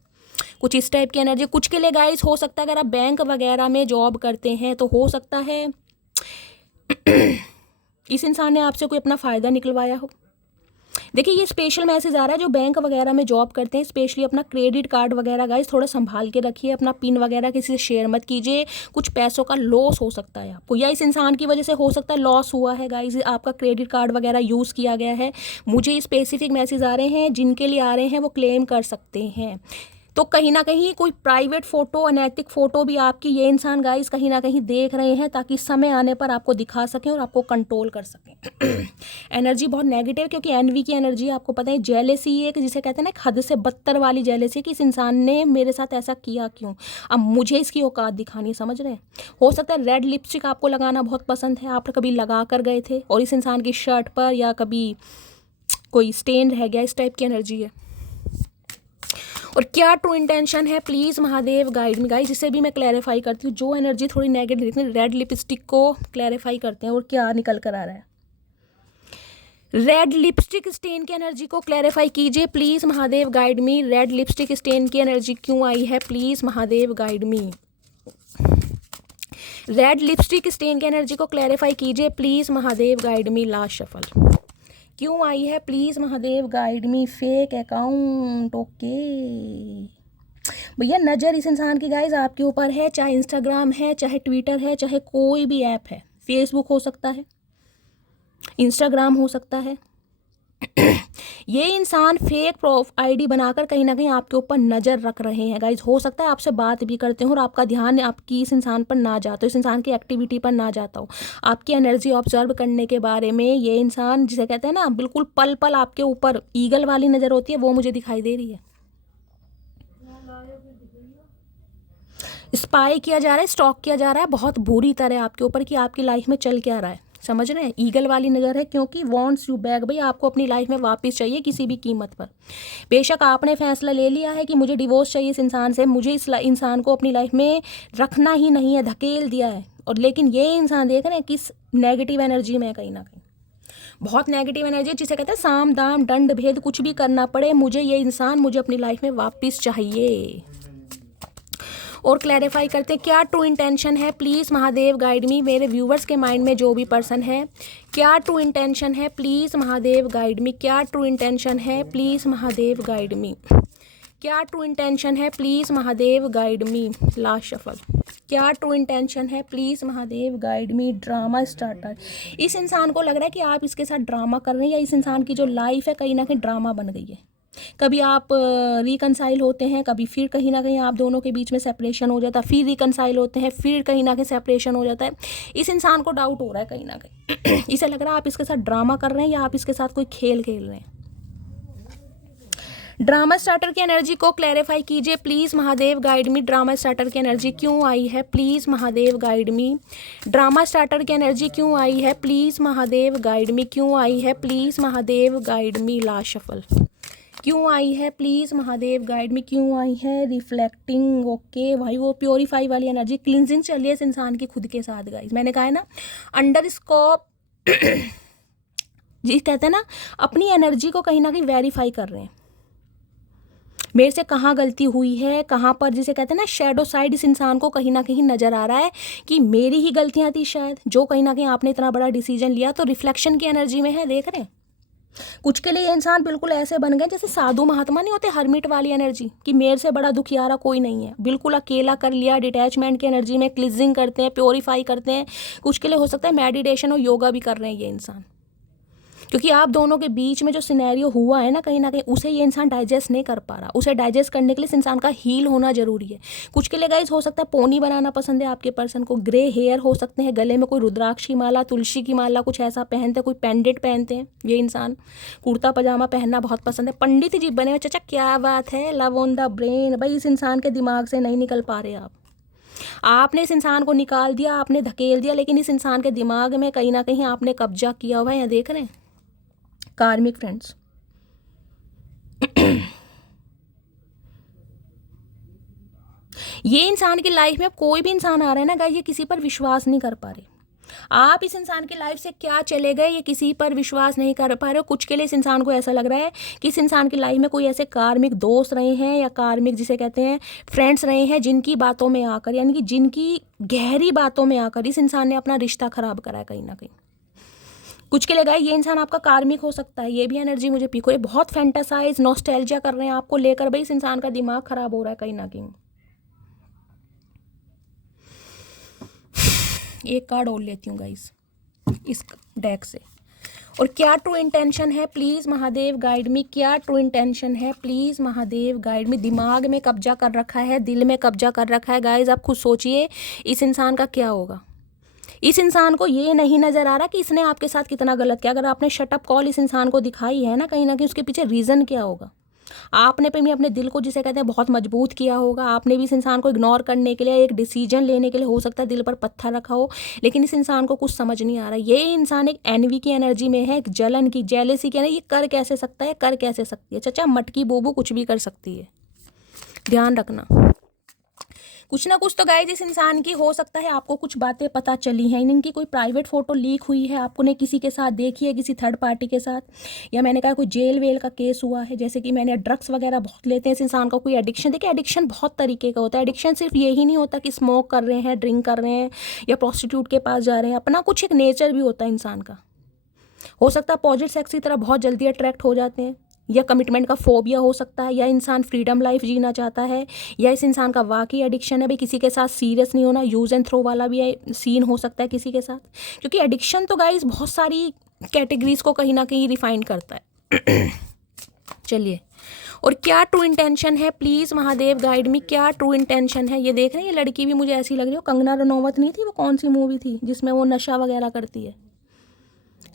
कुछ इस टाइप की एनर्जी। कुछ के लिए गाइस हो सकता है अगर आप बैंक वगैरह में जॉब करते हैं तो हो सकता है इस इंसान ने आपसे कोई अपना फ़ायदा निकलवाया हो। देखिए ये स्पेशल मैसेज आ रहा है जो बैंक वगैरह में जॉब करते हैं, स्पेशली अपना क्रेडिट कार्ड वगैरह गाइस थोड़ा संभाल के रखिए, अपना पिन वगैरह किसी से शेयर मत कीजिए। कुछ पैसों का लॉस हो सकता है आपको, या इस इंसान की वजह से हो सकता है लॉस हुआ है गाइस, आपका क्रेडिट कार्ड वगैरह यूज़ किया गया है। मुझे स्पेसिफिक मैसेज आ रहे हैं, जिनके लिए आ रहे हैं वो क्लेम कर सकते हैं। तो कहीं ना कहीं कोई प्राइवेट फ़ोटो, अनैतिक फ़ोटो भी आपकी ये इंसान गाइस कहीं ना कहीं देख रहे हैं, ताकि समय आने पर आपको दिखा सकें और आपको कंट्रोल कर सकें। एनर्जी बहुत नेगेटिव, क्योंकि एनवी की एनर्जी आपको पता है, जेलेसी एक, जिसे कहते हैं ना, एक हद से बदतर वाली जेलेसी, कि इस इंसान ने मेरे साथ ऐसा किया क्यों, अब मुझे इसकी औकात दिखानी, समझ रहे हैं। हो सकता है रेड लिपस्टिक आपको लगाना बहुत पसंद है, आप कभी लगा कर गए थे और इस इंसान की शर्ट पर या कभी कोई स्टेन रह गया, इस टाइप की एनर्जी है। और क्या ट्रू इंटेंशन है, please Mahadev guide me guys, जिसे भी मैं क्लैरिफाई करती हूँ। जो एनर्जी थोड़ी नेगेटिव दिखती है, रेड लिपस्टिक को क्लैरिफाई करते हैं और क्या निकल कर आ रहा है। रेड लिपस्टिक स्टेन की एनर्जी को क्लैरिफाई कीजिए please Mahadev guide me. Red lipstick stain की एनर्जी क्यों आई है, please Mahadev guide me. Red lipstick stain की एनर्जी को क्लैरिफाई कीजिए please Mahadev guide me. Last shuffle क्यों आई है, please Mahadev guide me. Fake account, okay भैया, नज़र इस इंसान की गाइज आपके ऊपर है, चाहे इंस्टाग्राम है, चाहे ट्विटर है, चाहे कोई भी ऐप है, फेसबुक हो सकता है, इंस्टाग्राम हो सकता है। ये इंसान फेक आईडी बनाकर कहीं ना कहीं आपके ऊपर नज़र रख रहे हैं गाइज। हो सकता है आपसे बात भी करते हो और आपका ध्यान आपकी इस इंसान पर ना जाता हो, इस इंसान की एक्टिविटी पर ना जाता हो, आपकी एनर्जी ऑब्जर्व करने के बारे में ये इंसान, जिसे कहते हैं ना, बिल्कुल पल पल आपके ऊपर ईगल वाली नज़र होती है, वो मुझे दिखाई दे रही है। स्पाई किया जा रहा है, स्टॉक किया जा रहा है बहुत बुरी तरह आपके ऊपर, कि आपकी लाइफ में चल क्या रहा है, समझ रहे हैं। ईगल वाली नज़र है, क्योंकि वॉन्ट्स यू बैक, भाई आपको अपनी लाइफ में वापस चाहिए किसी भी कीमत पर। बेशक आपने फैसला ले लिया है कि मुझे डिवोर्स चाहिए इस इंसान से, मुझे इस इंसान को अपनी लाइफ में रखना ही नहीं है, धकेल दिया है, और लेकिन ये इंसान देख रहे हैं किस नेगेटिव एनर्जी में है, कहीं ना कहीं बहुत नेगेटिव एनर्जी, जिसे कहते हैं साम दाम दंड भेद, कुछ भी करना पड़े मुझे ये इंसान, मुझे अपनी लाइफ में वापस चाहिए। और क्लैरिफाई करते हैं क्या ट्रू इंटेंशन है, प्लीज़ महादेव गाइड मी। मेरे व्यूवर्स के माइंड में जो भी पर्सन है, क्या ट्रू इंटेंशन है, प्लीज़ महादेव गाइड मी। क्या ट्रू इंटेंशन है, प्लीज़ महादेव गाइड मी। क्या ट्रू इंटेंशन है, please Mahadev guide me. Last shuffle क्या ट्रू इंटेंशन है, please Mahadev guide me. Drama starter, इस इंसान को लग रहा है कि आप इसके साथ ड्रामा कर रहे हैं, या इस इंसान की जो लाइफ है कहीं ना कहीं ड्रामा बन गई है। कभी आप रिकनसाइल होते हैं, कभी फिर कहीं ना कहीं आप दोनों के बीच में सेपरेशन हो जाता है, फिर रिकनसाइल होते हैं, फिर कहीं ना कहीं सेपरेशन हो जाता है। इस इंसान को डाउट हो रहा है कहीं ना कहीं इसे लग रहा है आप इसके साथ ड्रामा कर रहे हैं, या आप इसके साथ कोई खेल खेल रहे हैं। ड्रामा स्टार्टर की एनर्जी को क्लैरिफाई कीजिए please Mahadev guide me. Drama starter की एनर्जी क्यों आई है, please Mahadev guide me. Drama starter की एनर्जी क्यों आई है, प्लीज़ महादेव गाइड मी। क्यों आई है, please Mahadev guide me. Last shuffle क्यों आई है, प्लीज़ महादेव गाइड में। क्यों आई है, रिफ्लेक्टिंग, ओके भाई, वो प्योरीफाई वाली एनर्जी, क्लिनजिंग चल रही है इस इंसान की खुद के साथ गाइस। मैंने कहा है ना, अंडर स्कोप जी कहते हैं ना, अपनी एनर्जी को कहीं ना कहीं वेरीफाई कर रहे हैं, मेरे से कहाँ गलती हुई है, कहाँ पर, जिसे कहते हैं ना शैडो साइड, इस इंसान को कहीं ना कहीं नज़र आ रहा है कि मेरी ही गलतियाँ थी शायद, जो कहीं ना कहीं आपने इतना बड़ा डिसीजन लिया। तो रिफ्लेक्शन की एनर्जी में है, देख रहे हैं। कुछ के लिए ये इंसान बिल्कुल ऐसे बन गए जैसे साधु महात्मा नहीं होते, हर्मिट वाली एनर्जी, कि मेरे से बड़ा दुखियारा कोई नहीं है, बिल्कुल अकेला कर लिया। डिटैचमेंट की एनर्जी में क्लिजिंग करते हैं, प्योरीफाई करते हैं। कुछ के लिए हो सकता है मेडिटेशन और योगा भी कर रहे हैं ये इंसान। क्योंकि आप दोनों के बीच में जो सिनेरियो हुआ है ना कहीं उसे ये इंसान डाइजेस्ट नहीं कर पा रहा। उसे डाइजेस्ट करने के लिए इस इंसान का हील होना जरूरी है। कुछ के लिए गाइस हो सकता है पोनी बनाना पसंद है आपके पर्सन को, ग्रे हेयर हो सकते हैं, गले में कोई रुद्राक्ष की माला, तुलसी की माला कुछ ऐसा पहनते हैं, कोई पेंडेंट पहनते हैं ये इंसान, कुर्ता पजामा पहनना बहुत पसंद है। पंडित जी बने हुए, चाचा क्या बात है, लव ऑन द ब्रेन। भाई इस इंसान के दिमाग से नहीं निकल पा रहे आप। आपने इस इंसान को निकाल दिया, आपने धकेल दिया, लेकिन इस इंसान के दिमाग में कहीं ना कहीं आपने कब्जा किया हुआ है। यहाँ देख रहे हैं कार्मिक फ्रेंड्स। ये इंसान की लाइफ में कोई भी इंसान आ रहा है ना गाइस, ये किसी पर विश्वास नहीं कर पा रहे। आप इस इंसान की लाइफ से क्या चले गए, ये किसी पर विश्वास नहीं कर पा रहे हो। कुछ के लिए इस इंसान को ऐसा लग रहा है कि इस इंसान की लाइफ में कोई ऐसे कार्मिक दोस्त रहे हैं या कार्मिक जिसे कहते हैं फ्रेंड्स रहे हैं, जिनकी बातों में आकर, यानी कि जिनकी गहरी बातों में आकर इस इंसान ने अपना रिश्ता खराब करा है कहीं ना कहीं। कुछ के लिए गाइस ये इंसान आपका कार्मिक हो सकता है। ये भी एनर्जी मुझे पिक हो रही है। बहुत फैंटासाइज नॉस्टैल्जिया कर रहे हैं आपको लेकर। भाई इस इंसान का दिमाग खराब हो रहा है कहीं ना कहीं। एक कार्ड और लेती हूँ गाइस इस डेक से। और क्या ट्रू इंटेंशन है, प्लीज़ महादेव गाइड मी। क्या ट्रू इंटेंशन है, प्लीज़ महादेव गाइड मी। दिमाग में कब्जा कर रखा है, दिल में कब्जा कर रखा है गाइस। आप खुद सोचिए इस इंसान का क्या होगा। इस इंसान को ये नहीं नज़र आ रहा कि इसने आपके साथ कितना गलत किया। अगर आपने शटअप कॉल इस इंसान को दिखाई है ना कहीं उसके पीछे रीज़न क्या होगा। आपने भी अपने दिल को जिसे कहते हैं बहुत मजबूत किया होगा। आपने भी इस इंसान को इग्नोर करने के लिए, एक डिसीजन लेने के लिए हो सकता है दिल पर पत्थर रखा हो, लेकिन इस इंसान को कुछ समझ नहीं आ रहा। ये इंसान एक एनवी की एनर्जी में है, एक जलन की, जेलेसी की। ये कर कैसे सकता है, कर कैसे सकती है। चाचा मटकी बोबू कुछ भी कर सकती है, ध्यान रखना। कुछ ना कुछ तो गाइस इस इंसान की हो सकता है आपको कुछ बातें पता चली हैं। इनकी कोई प्राइवेट फ़ोटो लीक हुई है, आपने किसी के साथ देखी है, किसी थर्ड पार्टी के साथ, या मैंने कहा कोई जेल वेल का केस हुआ है। जैसे कि मैंने ड्रग्स वगैरह बहुत लेते हैं इस इंसान का, कोई एडिक्शन। देखिए एडिक्शन बहुत तरीके का होता है। एडिक्शन सिर्फ यही नहीं होता कि स्मोक कर रहे हैं, ड्रिंक कर रहे हैं या प्रोस्टिट्यूट के पास जा रहे हैं। अपना कुछ एक नेचर भी होता है इंसान का। हो सकता है अपोजिट सेक्स की तरफ बहुत जल्दी अट्रैक्ट हो जाते हैं, या कमिटमेंट का फोबिया हो सकता है, या इंसान फ्रीडम लाइफ जीना चाहता है, या इस इंसान का वाकई एडिक्शन है। भाई किसी के साथ सीरियस नहीं होना, यूज़ एंड थ्रो वाला भी सीन हो सकता है किसी के साथ। क्योंकि एडिक्शन तो गाइस बहुत सारी कैटेगरीज को कहीं ना कहीं रिफाइन करता है। चलिए, और क्या ट्रू इंटेंशन है, प्लीज़ महादेव गाइड मी। क्या ट्रू इंटेंशन है। ये देख रहे हैं ये लड़की भी मुझे ऐसी लग रही हो, कंगना रनौत नहीं थी वो, कौन सी मूवी थी जिसमें वो नशा वगैरह करती है,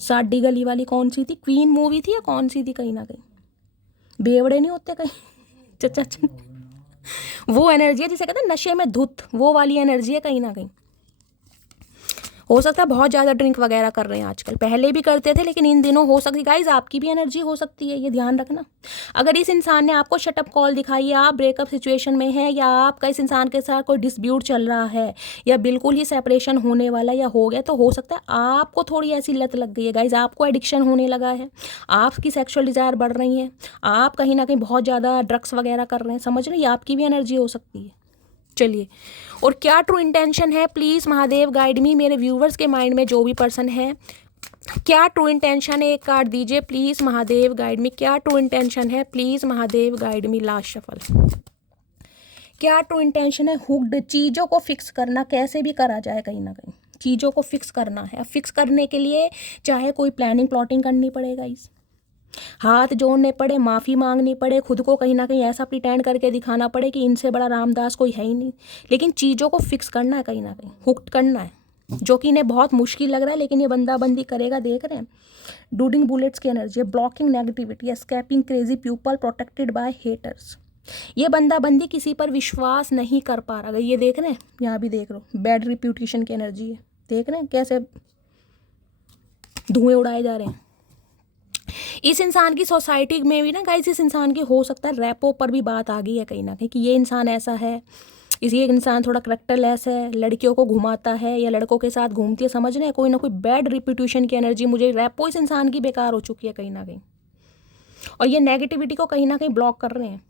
साडी गली वाली, कौन सी थी, क्वीन मूवी थी या कौन सी थी, कहीं ना कहीं बेवड़े नहीं होते कहीं। चचा वो एनर्जी है जिसे कहते हैं नशे में धुत, वो वाली एनर्जी है कहीं ना कहीं। हो सकता है बहुत ज़्यादा ड्रिंक वगैरह कर रहे हैं आजकल, पहले भी करते थे लेकिन इन दिनों हो सकती गाइज आपकी भी एनर्जी हो सकती है, ये ध्यान रखना। अगर इस इंसान ने आपको शटअप कॉल दिखाई है, आप ब्रेकअप सिचुएशन में है, या आपका इस इंसान के साथ कोई डिस्प्यूट चल रहा है, या बिल्कुल ही सेपरेशन होने वाला या हो गया, तो हो सकता है आपको थोड़ी ऐसी लत लग गई है गाइज, आपको एडिक्शन होने लगा है, आपकी सेक्सुअल डिज़ायर बढ़ रही है, आप कहीं ना कहीं बहुत ज़्यादा ड्रग्स वगैरह कर रहे हैं, समझ रहे हैं, आपकी भी एनर्जी हो सकती है। चलिए, और क्या ट्रू इंटेंशन है, प्लीज़ महादेव गाइड मी। मेरे व्यूवर्स के माइंड में जो भी पर्सन है, क्या ट्रू इंटेंशन है, एक कार्ड दीजिए प्लीज़ महादेव गाइड मी। क्या ट्रू इंटेंशन है, please Mahadev guide me. Last shuffle. क्या ट्रू इंटेंशन है, हुक्ड, चीज़ों को फिक्स करना, कैसे भी करा जाए कहीं ना कहीं चीज़ों को फिक्स करना है। फिक्स करने के लिए चाहे कोई प्लानिंग प्लॉटिंग करनी पड़ेगा, इस हाथ जोड़ने पड़े, माफ़ी मांगनी पड़े, खुद को कहीं ना कहीं ऐसा प्रिटेंड करके दिखाना पड़े कि इनसे बड़ा रामदास कोई है ही नहीं, लेकिन चीज़ों को फिक्स करना है कहीं ना कहीं, हुक्ड करना है, जो कि इन्हें बहुत मुश्किल लग रहा है, लेकिन ये बंदा बंदी करेगा। देख रहे हैं डूडिंग बुलेट्स की energy, blocking negativity, escaping crazy people, protected by haters. ये बंदा बंदी किसी पर विश्वास नहीं कर पा रहा। ये देख रहे हैं, यहाँ भी देख लो बैड रिप्यूटेशन की एनर्जी है, देख रहे हैं कैसे धुएं उड़ाए जा रहे हैं। इस इंसान की सोसाइटी में भी ना गाइस, इस इंसान की हो सकता है रैपो पर भी बात आ गई है कहीं ना कहीं, कि ये इंसान ऐसा है, इसी एक इंसान थोड़ा करेक्टरलेस है, लड़कियों को घुमाता है या लड़कों के साथ घूमती है, समझ रहे हैं, कोई ना कोई बैड रिप्यूटेशन की एनर्जी, मुझे रैपो इस इंसान की बेकार हो चुकी है कहीं ना कहीं, और ये नेगेटिविटी को कहीं ना कहीं ब्लॉक कर रहे हैं।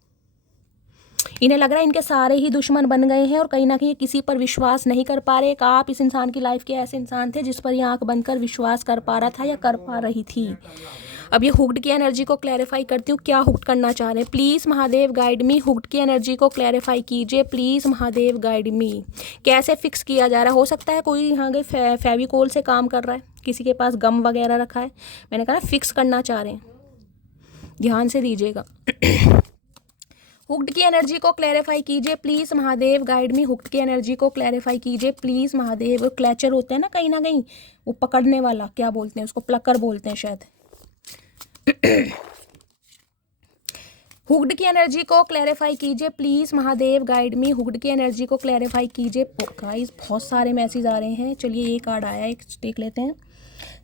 इन्हें लग रहा है इनके सारे ही दुश्मन बन गए हैं, और कहीं ना कहीं किसी पर विश्वास नहीं कर पा रहे। आप इस इंसान की लाइफ के ऐसे इंसान थे जिस पर ये आंख बंद कर विश्वास कर पा रहा था या कर पा रही थी। अब ये हुक्ड की एनर्जी को क्लैरिफाई करती हूँ, क्या हुक्ड करना चाह रहे हैं। Please Mahadev guide me, hooked की एनर्जी को क्लैरिफाई कीजिए प्लीज़ महादेव गाइड मी। कैसे फिक्स किया जा रहा है, हो सकता है कोई यहाँ गए फेविकोल से काम कर रहा है, किसी के पास गम वगैरह रखा है, मैंने कहा फिक्स करना चाह रहे हैं, ध्यान से दीजिएगा। हुक्ड की एनर्जी को क्लैरिफाई कीजिए please Mahadev guide me, hooked की एनर्जी को क्लैरिफाई कीजिए प्लीज़ महादेव। क्लैचर होते हैं ना कहीं वो पकड़ने वाला, क्या बोलते हैं उसको, प्लकर बोलते हैं शायद। हुक्ड की एनर्जी को क्लैरिफाई कीजिए please Mahadev guide me, hooked की एनर्जी को क्लैरिफाई कीजिए। गाइस बहुत सारे मैसेज आ रहे हैं, चलिए ये कार्ड आया है, देख लेते हैं।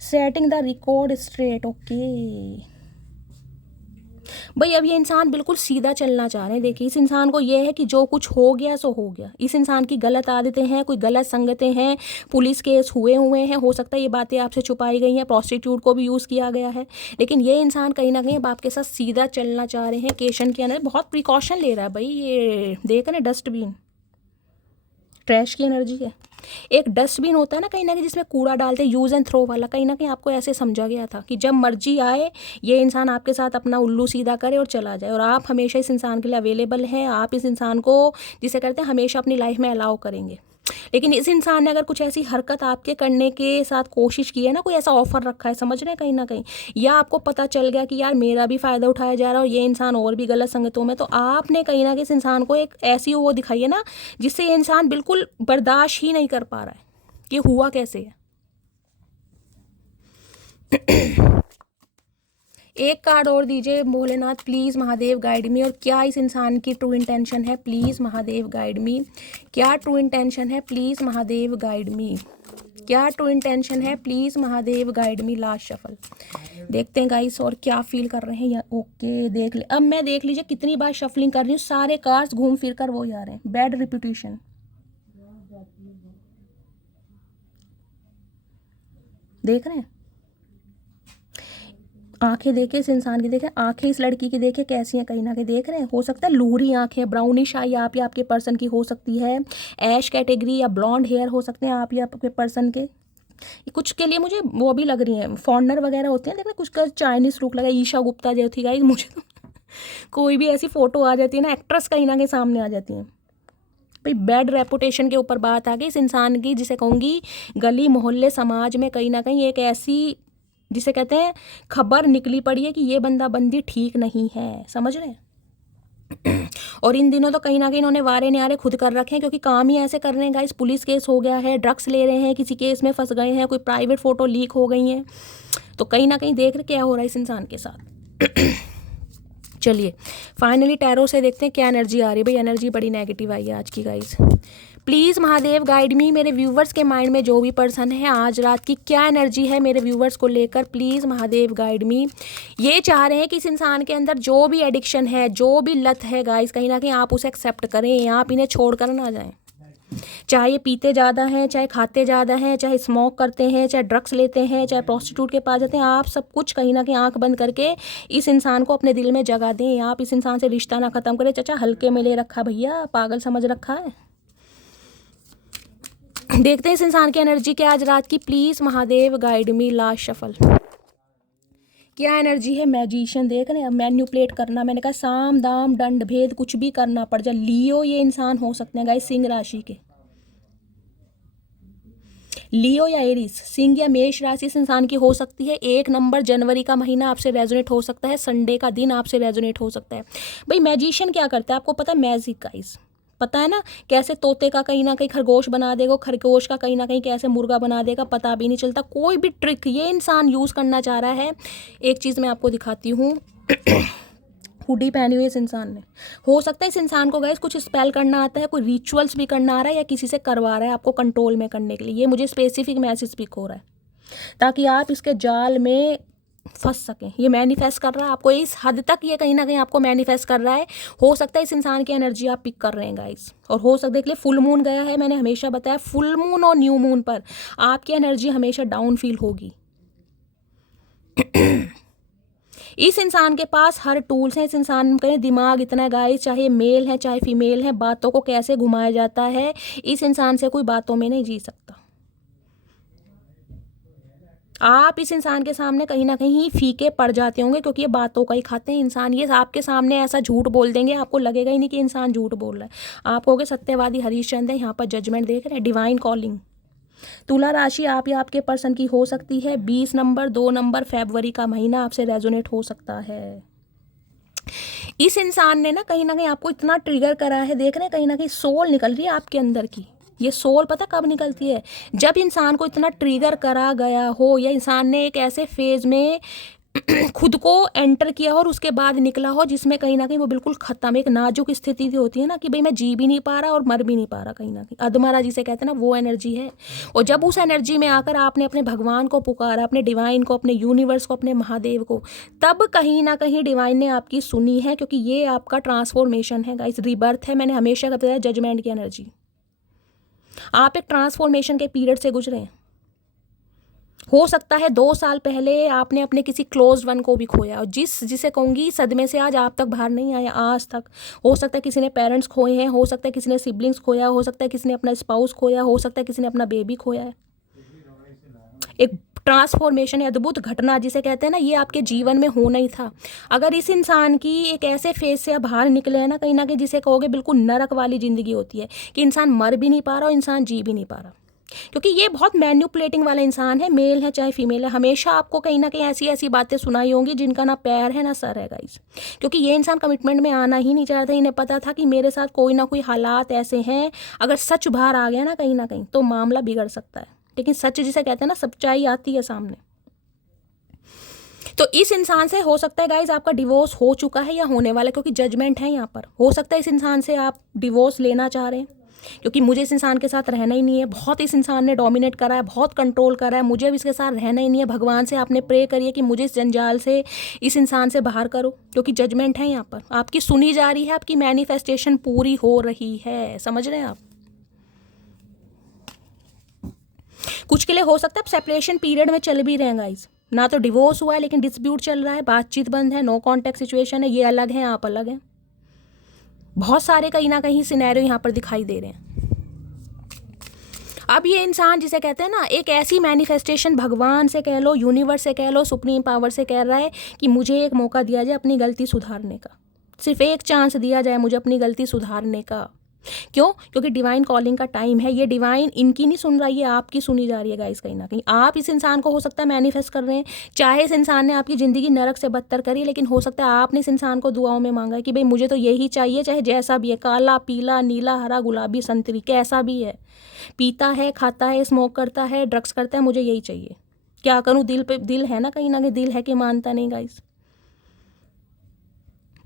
Setting the record straight, okay भाई अब ये इंसान बिल्कुल सीधा चलना चाह रहे हैं। देखिए इस इंसान को ये है कि जो कुछ हो गया सो हो गया। इस इंसान की गलत आदतें हैं, कोई गलत संगतें हैं, पुलिस केस हुए हैं, हो सकता है ये बातें आपसे छुपाई गई हैं, प्रोस्टिट्यूट को भी यूज़ किया गया है, लेकिन ये इंसान कहीं ना कहीं अब आपके साथ सीधा चलना चाह रहे हैं। केशन के अंदर बहुत प्रिकॉशन ले रहा है भाई, ये देख रहे हैं डस्टबिन, ट्रैश की एनर्जी है। एक डस्टबिन होता है ना कहीं जिसमें कूड़ा डालते हैं, यूज़ एंड थ्रो वाला, कहीं ना कहीं आपको ऐसे समझा गया था कि जब मर्जी आए ये इंसान आपके साथ अपना उल्लू सीधा करे और चला जाए, और आप हमेशा इस इंसान के लिए अवेलेबल हैं, आप इस इंसान को जिसे करते हैं हमेशा अपनी लाइफ में अलाउ करेंगे। लेकिन इस इंसान ने अगर कुछ ऐसी हरकत आपके करने के साथ कोशिश की है ना, कोई ऐसा ऑफर रखा है, समझ रहे हैं कहीं ना कहीं, या आपको पता चल गया कि यार मेरा भी फ़ायदा उठाया जा रहा है और ये इंसान और भी गलत संगतों में, तो आपने कहीं ना कहीं इस इंसान को एक ऐसी वो दिखाई है ना जिससे ये इंसान बिल्कुल बर्दाश्त ही नहीं कर पा रहा है कि हुआ कैसे है। एक कार्ड और दीजिए भोलेनाथ प्लीज़ महादेव गाइड मी, और क्या इस इंसान की ट्रू इंटेंशन है प्लीज़ महादेव गाइड मी, क्या ट्रू इंटेंशन है प्लीज़ महादेव गाइड मी, क्या ट्रू इंटेंशन है please Mahadev guide me. Last shuffle देखते हैं गाइस और क्या फील कर रहे हैं या ओके देख ले। अब मैं देख लीजिए कितनी बार शफलिंग कर रही हूँ, सारे कार्ड्स घूम फिर कर वो ही आ रहे हैं, बैड रिप्यूटेशन। देख रहे हैं आंखें, देखे इस इंसान की, देखे आंखें इस लड़की की, देखे कैसी हैं, कहीं ना कहीं देख रहे हैं। हो सकता है लूरी आंखें, ब्राउनिश आई आप या आपके पर्सन की हो सकती है, ऐश कैटेगरी या ब्लॉन्ड हेयर हो सकते हैं आप या आपके पर्सन के। कुछ के लिए मुझे वो भी लग रही हैं, फॉरनर वगैरह होते हैं, देखना कुछ का चाइनीज लुक लगा, ईशा गुप्ता जो थी गाइस, मुझे तो कोई भी ऐसी फोटो आ जाती है ना एक्ट्रेस कहीं ना कहीं सामने आ जाती हैं भाई। बैड रेपुटेशन के ऊपर बात आ गई इस इंसान की, जिसे कहूँगी गली मोहल्ले समाज में कहीं ना कहीं एक ऐसी जिसे कहते हैं खबर निकली पड़ी है कि ये बंदा बंदी ठीक नहीं है, समझ रहे हैं। और इन दिनों तो कहीं ना कहीं इन्होंने वारे न्यारे खुद कर रखे हैं, क्योंकि काम ही ऐसे कर रहे हैं गाइस। पुलिस केस हो गया है, ड्रग्स ले रहे हैं, किसी केस में फंस गए हैं, कोई प्राइवेट फ़ोटो लीक हो गई हैं, तो कहीं ना कहीं देख रहे क्या हो रहा है इस इंसान के साथ। चलिए फाइनली टैरो से देखते हैं क्या एनर्जी आ रही है भाई। एनर्जी बड़ी नेगेटिव आई है आज की गाइस। प्लीज़ महादेव गाइड मी, मेरे व्यूवर्स के माइंड में जो भी पर्सन है आज रात की क्या एनर्जी है मेरे व्यूवर्स को लेकर, प्लीज़ महादेव गाइड मी। ये चाह रहे हैं कि इस इंसान के अंदर जो भी एडिक्शन है, जो भी लत है गाइस, कहीं ना कहीं आप उसे एक्सेप्ट करें, आप इन्हें छोड़ कर ना जाएं। चाहे ये पीते ज़्यादा हैं, चाहे खाते ज़्यादा हैं, चाहे स्मोक करते हैं, चाहे ड्रग्स लेते हैं, चाहे प्रोस्टिट्यूट के पास जाते हैं, आप सब कुछ कहीं ना कहीं आंख बंद करके इस इंसान को अपने दिल में जगह दें। आप इस इंसान से रिश्ता ना ख़त्म करें। चाचा हल्के में ले रखा भैया, पागल समझ रखा है। देखते हैं इस इंसान की एनर्जी क्या आज रात की, please Mahadev guide me. Last shuffle क्या एनर्जी है। मैजिशियन देख रहे हैं, मैन्युपुलेट करना, मैंने कहा साम दाम दंड भेद कुछ भी करना पड़ जाए। लियो ये इंसान हो सकते हैं गाइस, सिंह राशि के, लियो या एरीज, सिंह या मेष राशि इस इंसान की हो सकती है। 1 नंबर जनवरी का महीना आपसे रेजोनेट हो सकता है, संडे का दिन आपसे रेजोनेट हो सकता है भाई। मैजिशियन क्या करता है आपको पता है, मैजिक गाइस पता है ना, कैसे तोते का कहीं ना कहीं खरगोश बना देगा, खरगोश का कहीं ना कहीं कैसे मुर्गा बना देगा, पता भी नहीं चलता। कोई भी ट्रिक ये इंसान यूज़ करना चाह रहा है। एक चीज़ मैं आपको दिखाती हूँ। हुडी पहनी हुई इस इंसान ने, हो सकता है इस इंसान को गाइस कुछ स्पेल करना आता है, कोई रिचुअल्स भी करना आ रहा है, या किसी से करवा रहा है आपको कंट्रोल में करने के लिए। ये मुझे स्पेसिफिक मैसेज पिक हो रहा है ताकि आप इसके जाल में फंस सकें। ये मैनिफेस्ट कर रहा है आपको, इस हद तक ये कहीं ना कहीं आपको मैनिफेस्ट कर रहा है। हो सकता है इस इंसान की एनर्जी आप पिक कर रहे हैं गाइस, और हो सकता है देख ले फुल मून गया है, मैंने हमेशा बताया फुल मून और न्यू मून पर आपकी एनर्जी हमेशा डाउन फील होगी। इस इंसान के पास हर टूल्स हैं, इस इंसान का दिमाग इतना है गाइस, चाहे मेल है चाहे फीमेल है, बातों को कैसे घुमाया जाता है, इस इंसान से कोई बातों में नहीं जी सकता। आप इस इंसान के सामने कहीं ना कहीं फीके पड़ जाते होंगे, क्योंकि ये बातों का ही खाते हैं इंसान। ये आपके सामने ऐसा झूठ बोल देंगे, आपको लगेगा ही नहीं कि इंसान झूठ बोल रहा है। आप कहोगे सत्यवादी हरीशचंद्र है। यहाँ पर जजमेंट देख रहे हैं, डिवाइन कॉलिंग। तुला राशि आप या आपके पर्सन की हो सकती है। 20 नंबर 2 नंबर फरवरी का महीना आपसे रेजोनेट हो सकता है। इस इंसान ने ना कहीं आपको इतना ट्रिगर करा है। देख रहे हैं कहीं ना कहीं सोल निकल रही है आपके अंदर की। ये सोल पता कब निकलती है? जब इंसान को इतना ट्रिगर करा गया हो, या इंसान ने एक ऐसे फेज में खुद को एंटर किया हो और उसके बाद निकला हो जिसमें कहीं ना कहीं वो बिल्कुल खत्म, एक नाजुक स्थिति होती है ना कि भाई मैं जी भी नहीं पा रहा और मर भी नहीं पा रहा, कहीं ना कहीं अधमरा जिसे कहते हैं ना, वो एनर्जी है। और जब उस एनर्जी में आकर आपने अपने भगवान को पुकारा, अपने डिवाइन को, अपने यूनिवर्स को, अपने महादेव को, तब कहीं ना कहीं डिवाइन ने आपकी सुनी है, क्योंकि ये आपका ट्रांसफॉर्मेशन है गाइस, रिबर्थ है। मैंने हमेशा बताया जजमेंट की एनर्जी। आप एक ट्रांसफॉर्मेशन के पीरियड से गुजरे हैं। हो सकता है 2 साल पहले आपने अपने किसी क्लोज वन को भी खोया, और जिसे कहूँगी सदमे से आज आप तक बाहर नहीं आया, आज तक। हो सकता है किसी ने पेरेंट्स खोए हैं, हो सकता है किसी ने सिबलिंग्स खोया, हो सकता है किसी ने अपना स्पाउस खोया, हो सकता है किसी ने अपना बेबी खोया है। एक ट्रांसफॉर्मेशन, अद्भुत घटना जिसे कहते हैं ना, ये आपके जीवन में होना ही था। अगर इस इंसान की एक ऐसे फेज से आप बाहर निकले हैं ना कहीं जिसे कहोगे बिल्कुल नरक वाली ज़िंदगी होती है, कि इंसान मर भी नहीं पा रहा और इंसान जी भी नहीं पा रहा, क्योंकि ये बहुत मैन्युपुलेटिंग वाला इंसान है, मेल है चाहे फीमेल है। हमेशा आपको कहीं ना कहीं ऐसी ऐसी बातें सुनाई होंगी जिनका ना पैर है ना सर है गाइस, क्योंकि ये इंसान कमिटमेंट में आना ही नहीं चाहता। इन्हें पता था कि मेरे साथ कोई ना कोई हालात ऐसे हैं, अगर सच बाहर आ गया ना कहीं तो मामला बिगड़ सकता है। लेकिन सच जिसे कहते हैं ना, सच्चाई आती है सामने। तो इस इंसान से हो सकता है गाइज आपका डिवोर्स हो चुका है या होने वाला है, क्योंकि जजमेंट है यहाँ पर। हो सकता है इस इंसान से आप डिवोर्स लेना चाह रहे हैं, क्योंकि मुझे इस इंसान के साथ रहना ही नहीं है। बहुत इस इंसान ने डोमिनेट करा है, बहुत कंट्रोल करा है, मुझे भी इसके साथ रहना ही नहीं है। भगवान से आपने प्रे करिए कि मुझे इस जंजाल से, इस इंसान से बाहर करो, क्योंकि जजमेंट है यहाँ पर। आपकी सुनी जा रही है, आपकी मैनिफेस्टेशन पूरी हो रही है। समझ रहे हैं आप? कुछ के लिए हो सकता है आप सेपरेशन पीरियड में चल भी रहे हैं गाइज, ना तो डिवोर्स हुआ है लेकिन डिस्प्यूट चल रहा है, बातचीत बंद है, नो कॉन्टैक्ट सिचुएशन है। ये अलग है, आप अलग हैं। बहुत सारे कहीं ना कहीं सिनेरियो यहाँ पर दिखाई दे रहे हैं। अब ये इंसान जिसे कहते हैं ना, एक ऐसी मैनिफेस्टेशन भगवान से कह लो, यूनिवर्स से कह लो, सुप्रीम पावर से कह रहा है कि मुझे एक मौका दिया जाए अपनी गलती सुधारने का, सिर्फ एक चांस दिया जाए मुझे अपनी गलती सुधारने का। क्यों? क्योंकि डिवाइन कॉलिंग का टाइम है। ये डिवाइन इनकी नहीं सुन रही है, आपकी सुनी जा रही है गाइस। कहीं ना कहीं आप इस इंसान को हो सकता है मैनिफेस्ट कर रहे हैं, चाहे इस इंसान ने आपकी ज़िंदगी नरक से बदतर करी, लेकिन हो सकता है आपने इस इंसान को दुआओं में मांगा है कि भाई मुझे तो यही चाहिए, चाहे जैसा भी है, काला पीला नीला हरा गुलाबी संतरी कैसा भी है, पीता है खाता है स्मोक करता है ड्रग्स करता है, मुझे यही चाहिए। क्या करूँ? दिल पे दिल है ना कहीं दिल है कि मानता नहीं गाइस।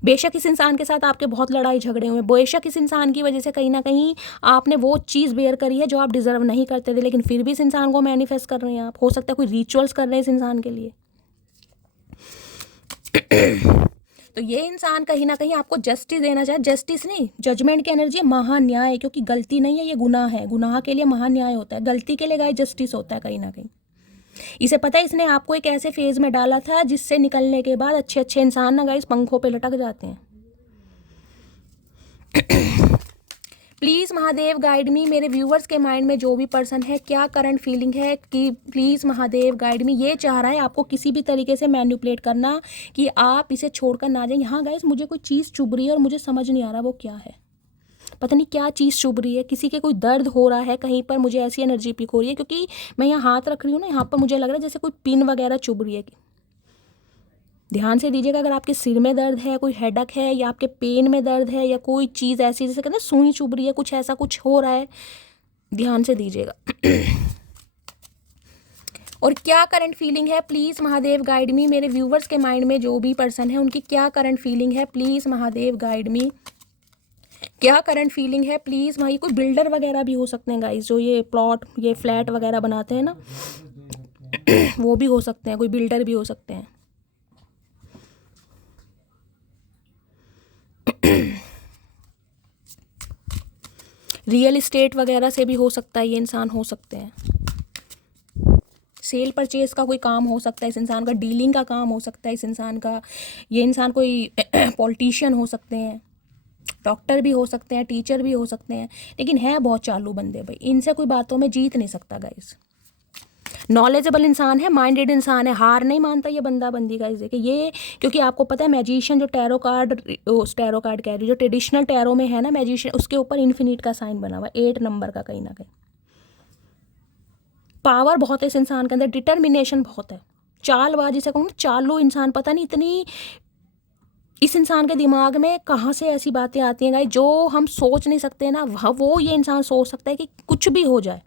बेशक इस इंसान के साथ आपके बहुत लड़ाई झगड़े हुए, बेशक इस इंसान की वजह से कहीं ना कहीं आपने वो चीज़ बेयर करी है जो आप डिजर्व नहीं करते थे, लेकिन फिर भी इस इंसान को मैनिफेस्ट कर रहे हैं आप। हो सकता है कोई रिचुअल्स कर रहे हैं इस इंसान के लिए। तो ये इंसान कहीं ना कहीं आपको जस्टिस देना चाहे, जस्टिस नहीं, जजमेंट की एनर्जी, महान्याय, क्योंकि गलती नहीं है, ये गुनाह है। गुनाह के लिए महान्याय होता है, गलती के लिए गाय जस्टिस होता है कहीं ना कहीं। इसे पता है इसने आपको एक ऐसे फेज में डाला था जिससे निकलने के बाद अच्छे अच्छे इंसान ना गाइस पंखों पे लटक जाते हैं। प्लीज़ महादेव गाइड मी, मेरे व्यूवर्स के माइंड में जो भी पर्सन है, क्या करंट फीलिंग है कि प्लीज़ महादेव गाइड मी। ये चाह रहा है आपको किसी भी तरीके से मैनिपुलेट करना कि आप इसे छोड़कर ना जाए। यहाँ गाइस मुझे कोई चीज़ चुभ रही है और मुझे समझ नहीं आ रहा वो क्या है। पता नहीं क्या चीज़ चुभ रही है, किसी के कोई दर्द हो रहा है कहीं पर, मुझे ऐसी एनर्जी पिक हो रही है। क्योंकि मैं यहाँ हाथ रख रही हूँ ना, यहाँ पर मुझे लग रहा है जैसे कोई पिन वगैरह चुभ रही है। ध्यान से दीजिएगा, अगर आपके सिर में दर्द है, कोई हेडक है, या आपके पेन में दर्द है, या कोई चीज़ ऐसी जैसे कहते हैं सुई चुभ रही है, कुछ ऐसा कुछ हो रहा है, ध्यान से दीजिएगा। और क्या करंट फीलिंग है, प्लीज़ महादेव गाइड मी। मेरे व्यूवर्स के माइंड में जो भी पर्सन है उनकी क्या करंट फीलिंग है, प्लीज़ महादेव गाइड मी। क्या करंट फीलिंग है प्लीज़। वहाँ कोई बिल्डर वगैरह भी हो सकते हैं गाइस, जो ये प्लॉट, ये फ्लैट वगैरह बनाते हैं ना, वो भी हो सकते हैं, कोई बिल्डर भी हो सकते हैं। रियल इस्टेट वगैरह से भी हो सकता है, ये इंसान हो सकते हैं। सेल परचेज का कोई काम हो सकता है इस इंसान का, डीलिंग का काम हो सकता है इस इंसान का। ये इंसान कोई पॉलिटिशियन हो सकते हैं, डॉक्टर भी हो सकते हैं, टीचर भी हो सकते हैं, लेकिन है बहुत चालू बंदे भाई। इनसे कोई बातों में जीत नहीं सकता गाइस, नॉलेजेबल इंसान है, माइंडेड इंसान है, हार नहीं मानता ये बंदा बंदी गाइस। देखिए ये, क्योंकि आपको पता है मैजिशियन जो टैरो कार्ड कह रही, जो ट्रेडिशनल टैरो में है ना मैजिशियन, उसके ऊपर इन्फिनिट का साइन बना हुआ है, 8 नंबर का कहीं ना कहीं। पावर बहुत है इस इंसान के अंदर, डिटर्मिनेशन बहुत है, चालबाज जिसे कहूँ, चालू इंसान। पता नहीं इतनी इस इंसान के दिमाग में कहाँ से ऐसी बातें आती हैं गाइस जो हम सोच नहीं सकते ना, वो ये इंसान सोच सकता है कि कुछ भी हो जाए,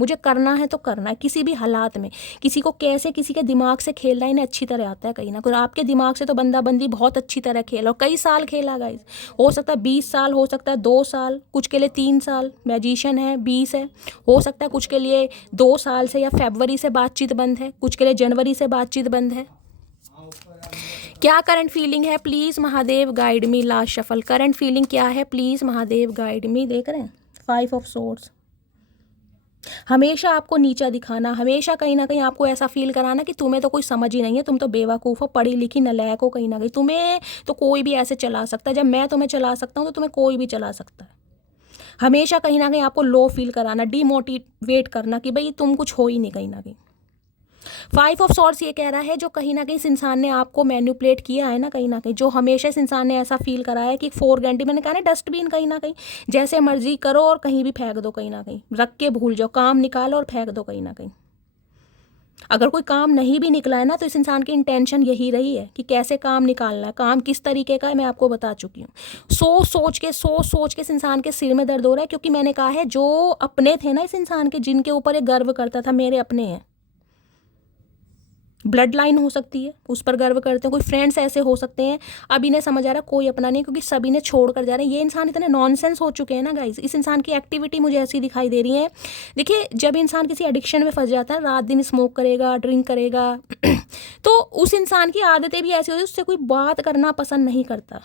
मुझे करना है तो करना है, किसी भी हालात में। किसी को कैसे किसी के दिमाग से खेलना इन्हें अच्छी तरह आता है कहीं ना कहीं। आपके दिमाग से तो बंदा बंदी बहुत अच्छी तरह खेला और कई साल खेला गाइस। हो सकता है 20 साल, हो सकता है 2 साल, कुछ के लिए 3 साल। मैजिशियन है 20 है, हो सकता है कुछ के लिए 2 साल से या फरवरी से बातचीत बंद है, कुछ के लिए जनवरी से बातचीत बंद है। क्या करंट फीलिंग है, please Mahadev guide me. Last shuffle, current feeling क्या है, प्लीज़ महादेव गाइड मी। देख रहे हैं 5 ऑफ सोर्ड्स, हमेशा आपको नीचा दिखाना, हमेशा कहीं ना कहीं आपको ऐसा फील कराना कि तुम्हें तो कोई समझ ही नहीं है, तुम तो बेवकूफ़ हो, पढ़ी लिखी नलायक हो कहीं ना कहीं, तुम्हें तो कोई भी ऐसे चला सकता है, जब मैं तुम्हें चला सकता हूँ तो तुम्हें कोई भी चला सकता है। हमेशा कहीं ना कहीं आपको लो फील कराना, डीमोटिवेट करना कि भाई तुम कुछ हो ही नहीं कहीं ना कहीं। 5 ऑफ सॉर्ड्स ये कह रहा है जो कहीं ना कहीं इस इंसान ने आपको मैनिपुलेट किया है ना कहीं ना कहीं, जो हमेशा इस इंसान ने ऐसा फील कराया है कि 4 घंटे, मैंने कहा ना डस्टबिन, कहीं ना कहीं जैसे मर्जी करो और कहीं भी फेंक दो, कहीं ना कहीं रख के भूल जाओ, काम निकालो और फेंक दो कहीं ना कहीं। अगर कोई काम नहीं भी निकला है ना तो इस इंसान की इंटेंशन यही रही है कि कैसे काम निकालना है, काम किस तरीके का है मैं आपको बता चुकी हूँ। सोच सोच के इस इंसान के सिर में दर्द हो रहा है, क्योंकि मैंने कहा है जो अपने थे ना इस इंसान के, जिनके ऊपर ये गर्व करता था, मेरे अपने हैं, ब्लड लाइन हो सकती है, उस पर गर्व करते हैं, कोई फ्रेंड्स ऐसे हो सकते हैं। अब इन्हें समझ आ रहा है कोई अपना नहीं, क्योंकि सभी ने छोड़ कर जा रहे हैं। ये इंसान इतने नॉनसेंस हो चुके हैं ना गाइस, इस इंसान की एक्टिविटी मुझे ऐसी दिखाई दे रही है। देखिए जब इंसान किसी एडिक्शन में फंस जाता है, रात दिन स्मोक करेगा, ड्रिंक करेगा तो उस इंसान की आदतें भी ऐसी होती है, उससे कोई बात करना पसंद नहीं करता।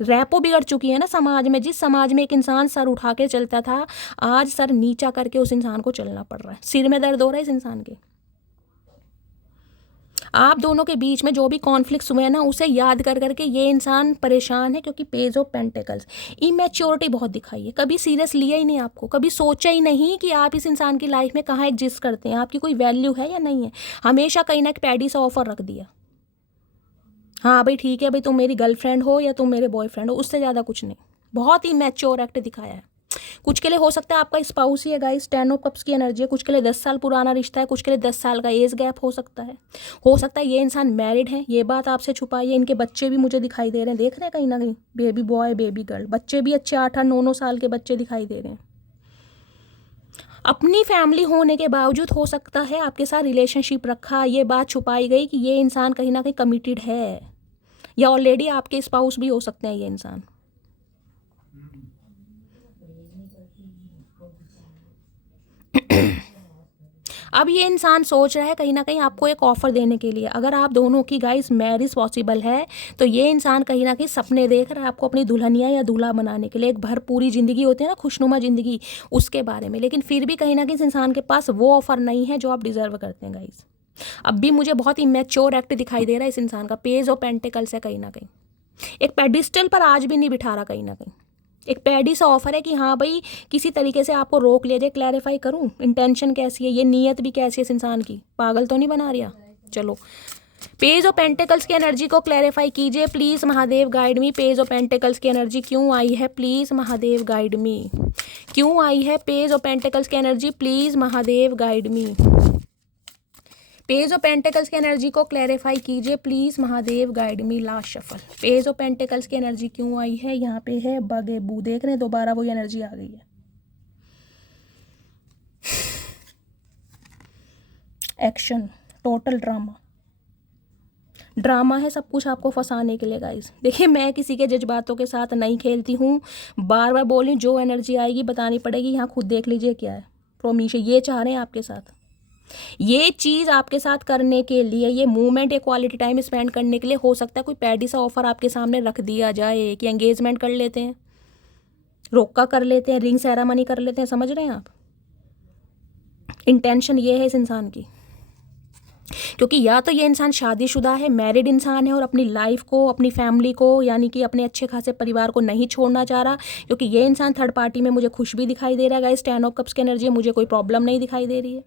रैपो बिगड़ चुकी है ना समाज में। जिस समाज में एक इंसान सर उठा के चलता था, आज सर नीचा करके उस इंसान को चलना पड़ रहा है। सिर में दर्द हो रहा है इस इंसान के। आप दोनों के बीच में जो भी कॉन्फ्लिक्ट्स हुए हैं ना, उसे याद कर करके ये इंसान परेशान है, क्योंकि पेज ऑफ पेंटिकल्स, इमेच्योरिटी बहुत दिखाई है, कभी सीरियस लिया ही नहीं आपको, कभी सोचा ही नहीं कि आप इस इंसान की लाइफ में कहाँ एग्जिस्ट करते हैं, आपकी कोई वैल्यू है या नहीं है। हमेशा कहीं ना एक पैडी सा ऑफर रख दिया, हाँ भाई ठीक है भाई, तुम मेरी गर्लफ्रेंड हो या तुम मेरे बॉयफ्रेंड हो, उससे ज़्यादा कुछ नहीं। बहुत ही मैच्योर एक्ट दिखाया है। कुछ के लिए हो सकता है आपका स्पाउस ही है गाइस, 10 ऑफ कप्स की एनर्जी है। कुछ के लिए 10 साल पुराना रिश्ता है, कुछ के लिए 10 साल का एज गैप हो सकता है। हो सकता है ये इंसान मैरिड है, ये बात आपसे छुपाई है। इनके बच्चे भी मुझे दिखाई दे रहे हैं, देख रहे हैं कहीं ना कहीं, बेबी बॉय बेबी गर्ल, बच्चे भी अच्छे 8-9 साल के बच्चे दिखाई दे रहे हैं। अपनी फैमिली होने के बावजूद हो सकता है आपके साथ रिलेशनशिप रखा, ये बात छुपाई गई कि ये इंसान कहीं ना कहीं कमिटेड है, या ऑलरेडी आपके स्पाउस भी हो सकते हैं ये इंसान। अब ये इंसान सोच रहा है कहीं ना कहीं आपको एक ऑफ़र देने के लिए। अगर आप दोनों की गाइस मैरिज पॉसिबल है तो ये इंसान कहीं ना कहीं सपने देख रहा है आपको अपनी दुल्हनिया या दूल्हा बनाने के लिए। एक भरपूरी ज़िंदगी होती है ना, खुशनुमा ज़िंदगी, उसके बारे में। लेकिन फिर भी कहीं ना कहीं इस इंसान के पास वो ऑफ़र नहीं है जो आप डिज़र्व करते हैं गाइस। अब भी मुझे बहुत इमेच्योर एक्ट दिखाई दे रहा है इस इंसान का। पेज ऑफ पेंटिकल्स है कहीं ना कहीं, एक पेडिस्टल पर आज भी नहीं बिठा रहा कहीं ना कहीं। एक पैडी सा ऑफर है कि हाँ भाई किसी तरीके से आपको रोक लिया जाए। क्लैरिफाई करूँ इंटेंशन कैसी है, ये नीयत भी कैसी है इस इंसान की, पागल तो नहीं बना रहा। चलो पेज ऑफ पेंटिकल्स की एनर्जी को क्लैरिफाई कीजिए please Mahadev guide me. Page of pentacles की एनर्जी क्यों आई है, प्लीज़ महादेव गाइड मी। क्यों आई है पेज ऑफ पेंटिकल्स की energy, please Mahadev guide me. Page of pentacles की एनर्जी को क्लैरिफाई कीजिए please Mahadev guide me. Last shuffle, page of pentacles की एनर्जी क्यों आई है, यहाँ पे है बगेबू, देख रहे हैं दोबारा वही एनर्जी आ गई है। एक्शन, टोटल ड्रामा है सब कुछ आपको फंसाने के लिए गाइस। देखिए मैं किसी के जज्बातों के साथ नहीं खेलती हूँ, बार बार बोली, जो एनर्जी आएगी बतानी पड़ेगी। यहाँ खुद देख लीजिए क्या है प्रोमिश, ये चाह रहे हैं आपके साथ, ये चीज़ आपके साथ करने के लिए, ये मूवमेंट, ये क्वालिटी टाइम स्पेंड करने के लिए। हो सकता है कोई पैडी सा ऑफर आपके सामने रख दिया जाए कि एंगेजमेंट कर लेते हैं, रोका कर लेते हैं, रिंग सेरेमनी कर लेते हैं। समझ रहे हैं आप, इंटेंशन ये है इस इंसान की। क्योंकि या तो ये इंसान शादीशुदा है, मैरिड इंसान है, और अपनी लाइफ को, अपनी फैमिली को, यानी कि अपने अच्छे खासे परिवार को नहीं छोड़ना चाह रहा। क्योंकि ये इंसान थर्ड पार्टी में मुझे खुश भी दिखाई दे रहा है गाइस। 10 ऑफ कप्स की एनर्जी है, मुझे कोई प्रॉब्लम नहीं दिखाई दे रही है।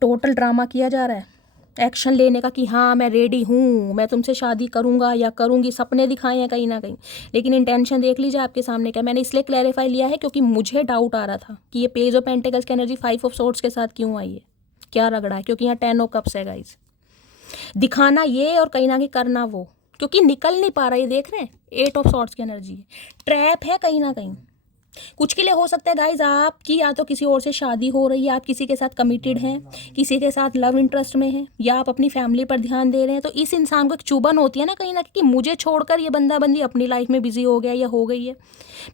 टोटल ड्रामा किया जा रहा है एक्शन लेने का कि हाँ मैं रेडी हूँ, मैं तुमसे शादी करूँगा या करूँगी, सपने दिखाए हैं कहीं ना कहीं, लेकिन इंटेंशन देख लीजिए आपके सामने क्या। मैंने इसलिए क्लैरिफाई लिया है क्योंकि मुझे डाउट आ रहा था कि ये पेज ऑफ पेंटिकल्स की एनर्जी 5 ऑफ सोर्ड्स के साथ क्यों आई है, क्या रगड़ा है, क्योंकि यहाँ 10 ऑफ कप्स है गाइज। दिखाना ये और कहीं ना कहीं करना वो, क्योंकि निकल नहीं पा रहा, ये देख रहे हैं 8 ऑफ सॉर्ड्स की एनर्जी है, ट्रैप है कहीं ना कहीं। कुछ के लिए हो सकता है गाइज आपकी या तो किसी और से शादी हो रही है, आप किसी के साथ कमिटेड हैं, किसी के साथ लव इंटरेस्ट में हैं, या आप अपनी फैमिली पर ध्यान दे रहे हैं, तो इस इंसान को एक चुभन होती है ना कहीं ना कहीं कि मुझे छोड़कर ये बंदा बंदी अपनी लाइफ में बिजी हो गया या हो गई है।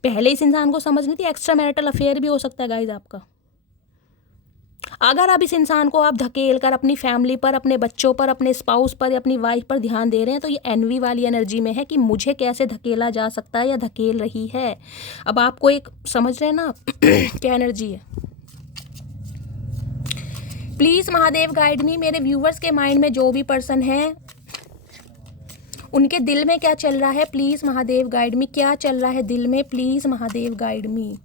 पहले इस इंसान को समझ नहीं थी, एक्स्ट्रा मैरिटल अफेयर भी हो सकता है गाइज आपका। अगर आप इस इंसान को आप धकेल कर अपनी फैमिली पर, अपने बच्चों पर, अपने स्पाउस पर या अपनी वाइफ पर ध्यान दे रहे हैं, तो ये एनवी वाली एनर्जी में है कि मुझे कैसे धकेला जा सकता है या धकेल रही है। अब आपको एक समझ रहे हैं ना क्या एनर्जी है। प्लीज़ महादेव गाइड मी, मेरे व्यूवर्स के माइंड में जो भी पर्सन है उनके दिल में क्या चल रहा है, प्लीज़ महादेव गाइड मी, क्या चल रहा है दिल में, प्लीज़ महादेव गाइड मी,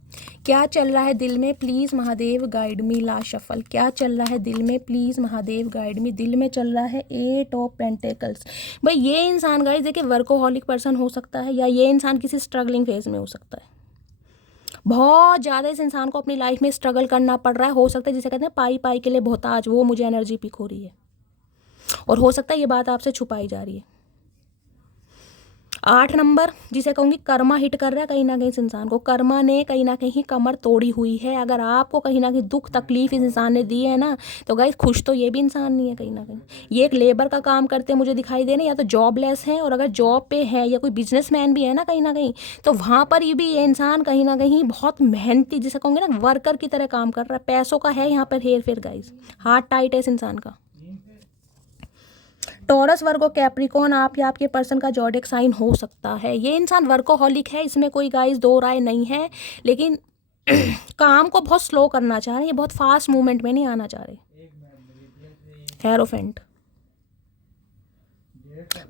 क्या चल रहा है दिल में, प्लीज़ महादेव गाइड मी। ला शफल, क्या चल रहा है दिल में, प्लीज़ महादेव गाइड मी। दिल में चल रहा है 8 ऑफ पेंटिकल्स। भाई ये इंसान गाइस देखिए वर्कोहॉलिक पर्सन हो सकता है, या ये इंसान किसी स्ट्रगलिंग फेज में हो सकता है, बहुत ज़्यादा इस इंसान को अपनी लाइफ में स्ट्रगल करना पड़ रहा है। हो सकता है जिसे कहते हैं पाई पाई के लिए बहुताज, वो मुझे एनर्जी पिक हो रही है, और हो सकता है ये बात आपसे छुपाई जा रही है। 8 नंबर जिसे कहूँगी कर्मा हिट कर रहा है कहीं ना कहीं इस इंसान को, कर्मा ने कहीं ना कहीं कमर तोड़ी हुई है। अगर आपको कहीं ना कहीं दुख तकलीफ इस इंसान ने दी है ना, तो गाइस खुश तो ये भी इंसान नहीं है कहीं ना कहीं। ये एक लेबर का काम करते मुझे दिखाई दे रहे हैं, या तो जॉबलेस हैं, और अगर जॉब पे है या कोई बिजनेसमैन भी है ना कहीं ना कहीं, तो वहाँ पर ये इंसान कहीं ना कहीं बहुत मेहनती, जिसे कहूँगे ना वर्कर की तरह काम कर रहा है। पैसों का है यहाँ पर हेर फेर गाइस, हाथ टाइट है इस इंसान का। टॉरस, वर्गो, कैप्रिकॉन आप या आपके पर्सन का जॉडिक साइन हो सकता है। ये इंसान वर्कोहॉलिक है, इसमें कोई गाइस दो राय नहीं है, लेकिन काम को बहुत स्लो करना चाह रहे हैं, ये बहुत फास्ट मूवमेंट में नहीं आना चाह रहे। हेरोफेंट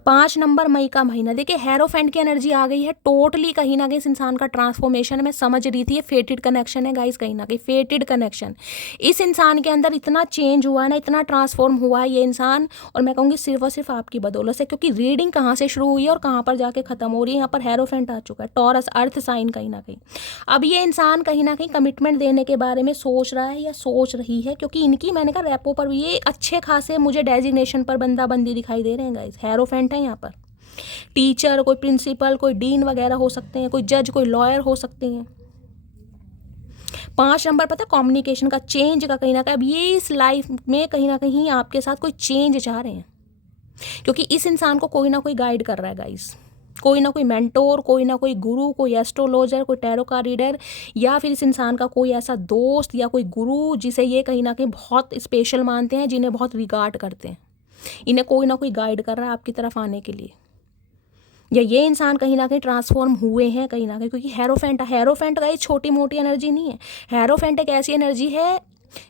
5 नंबर मई का महीना, देखिए हेरोफेंट की एनर्जी आ गई है टोटली। कहीं ना कहीं इस इंसान का ट्रांसफॉर्मेशन मैं समझ रही थी, ये फेटेड कनेक्शन है गाइस, कहीं ना कहीं फेटेड कनेक्शन। इस इंसान के अंदर इतना चेंज हुआ है ना, इतना ट्रांसफॉर्म हुआ है ये इंसान, और मैं कहूँगी सिर्फ और सिर्फ आपकी बदौलत से, क्योंकि रीडिंग कहाँ से शुरू हुई है और कहाँ पर जाके खत्म हो रही है। यहाँ पर हेरोफेंट आ चुका है, टॉरस अर्थ साइन कहीं ना कहीं। अब ये इंसान कहीं ना कहीं कमिटमेंट देने के बारे में सोच रहा है या सोच रही है, क्योंकि इनकी मैंने कहा रेपो पर ये अच्छे खासे मुझे डेजिग्नेशन पर बंदा बंदी दिखाई दे रहे हैं गाइस। हेरोफेंट है यहाँ पर, टीचर, कोई प्रिंसिपल, कोई डीन वगैरह हो सकते हैं, कोई जज, कोई लॉयर हो सकते हैं। 5 नंबर पता है कम्युनिकेशन का, चेंज का कहीं ना कहीं। अब ये इस लाइफ में कहीं ना कहीं आपके साथ कोई चेंज चाह रहे हैं, क्योंकि इस इंसान को कोई ना कोई गाइड कर रहा है गाइस, कोई ना कोई मेंटोर, कोई ना कोई गुरु, कोई एस्ट्रोलॉजर, कोई टैरो का रीडर, या फिर इस इंसान का कोई ऐसा दोस्त या कोई गुरु जिसे ये कहीं ना कहीं बहुत स्पेशल मानते हैं, जिन्हें बहुत रिगार्ड करते हैं। इन्हें कोई ना कोई गाइड कर रहा है आपकी तरफ आने के लिए, या ये इंसान कहीं ना कहीं ट्रांसफॉर्म हुए हैं कहीं ना कहीं, क्योंकि हेरोफेंट का ये छोटी मोटी एनर्जी नहीं है। हेरोफेंट एक ऐसी एनर्जी है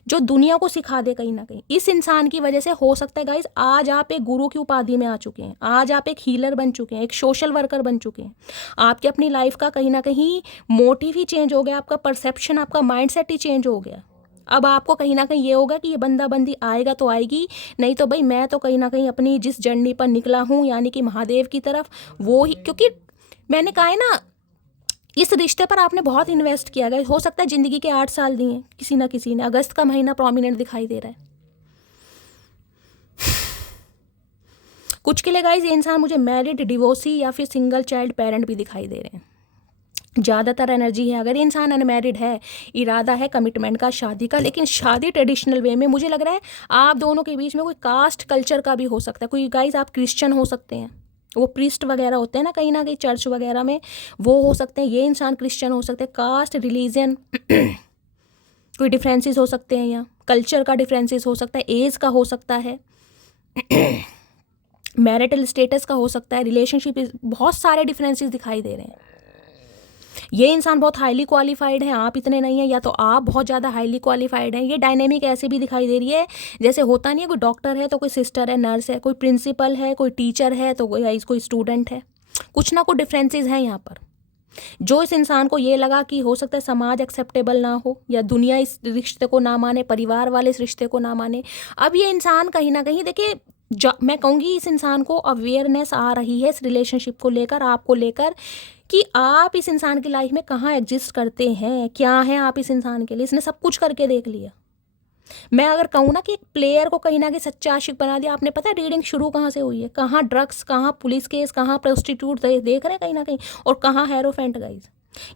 जो दुनिया को सिखा दे कहीं ना कहीं। इस इंसान की वजह से हो सकता है गाइज आज आप एक गुरु की उपाधि में आ चुके हैं, आज आप एक हीलर बन चुके हैं, एक सोशल वर्कर बन चुके हैं। आपके अपनी लाइफ का कहीं ना कहीं मोटिव ही चेंज हो गया, आपका परसेप्शन, आपका माइंडसेट ही चेंज हो गया। अब आपको कहीं ना कहीं ये होगा कि ये बंदा बंदी आएगा तो आएगी, नहीं तो भाई मैं तो कहीं ना कहीं अपनी जिस जर्नी पर निकला हूँ यानी कि महादेव की तरफ, वो ही, क्योंकि मैंने कहा है ना इस रिश्ते पर आपने बहुत इन्वेस्ट किया गया। हो सकता है ज़िंदगी के 8 साल दिए किसी ना किसी ने। अगस्त का महीना प्रोमिनेंट दिखाई दे रहा है कुछ के लिए गाइज। ये इंसान मुझे मैरिड, डिवोर्सी या फिर सिंगल चाइल्ड पेरेंट भी दिखाई दे रहे हैं। ज़्यादातर एनर्जी है, अगर इंसान अनमैरिड है, इरादा है कमिटमेंट का, शादी का, लेकिन शादी ट्रेडिशनल वे में, मुझे लग रहा है आप दोनों के बीच में कोई कास्ट कल्चर का भी हो सकता है। कोई गाइज आप क्रिश्चियन हो सकते हैं, वो प्रीस्ट वगैरह होते हैं ना कहीं चर्च वगैरह में, वो हो सकते हैं। ये इंसान क्रिश्चियन हो सकते हैं। कास्ट, रिलीजन कोई डिफरेंसेस हो सकते हैं, या कल्चर का डिफरेंसेस हो सकता है, एज का हो सकता है, मैरिटल स्टेटस का हो सकता है, रिलेशनशिप, बहुत सारे डिफरेंसेस दिखाई दे रहे हैं। ये इंसान बहुत हाईली क्वालिफाइड है, आप इतने नहीं हैं, या तो आप बहुत ज़्यादा हाईली क्वालिफाइड हैं। ये डायनेमिक ऐसे भी दिखाई दे रही है जैसे होता नहीं है, कोई डॉक्टर है तो कोई सिस्टर है, नर्स है, कोई प्रिंसिपल है, कोई टीचर है तो कोई स्टूडेंट है। कुछ ना कुछ डिफरेंसेस हैं यहाँ पर। जो इस इंसान को ये लगा कि हो सकता है समाज एक्सेप्टेबल ना हो या दुनिया इस रिश्ते को ना माने, परिवार वाले इस रिश्ते को ना माने, अब ये इंसान कहीं ना कहीं देखिए, मैं कहूँगी इस इंसान को अवेयरनेस आ रही है इस रिलेशनशिप को लेकर, आपको लेकर, कि आप इस इंसान की लाइफ में कहाँ एग्जिस्ट करते हैं, क्या हैं आप इस इंसान के लिए। इसने सब कुछ करके देख लिया। मैं अगर कहूँ ना कि एक प्लेयर को कहीं ना कहीं सच्चा आशिक बना दिया। आपने पता है रीडिंग शुरू कहाँ से हुई है, कहाँ ड्रग्स, कहाँ पुलिस केस, कहाँ प्रोस्टिट्यूट देख रहे हैं कहीं ना कहीं, और कहाँ हेरोफेंट गाइज।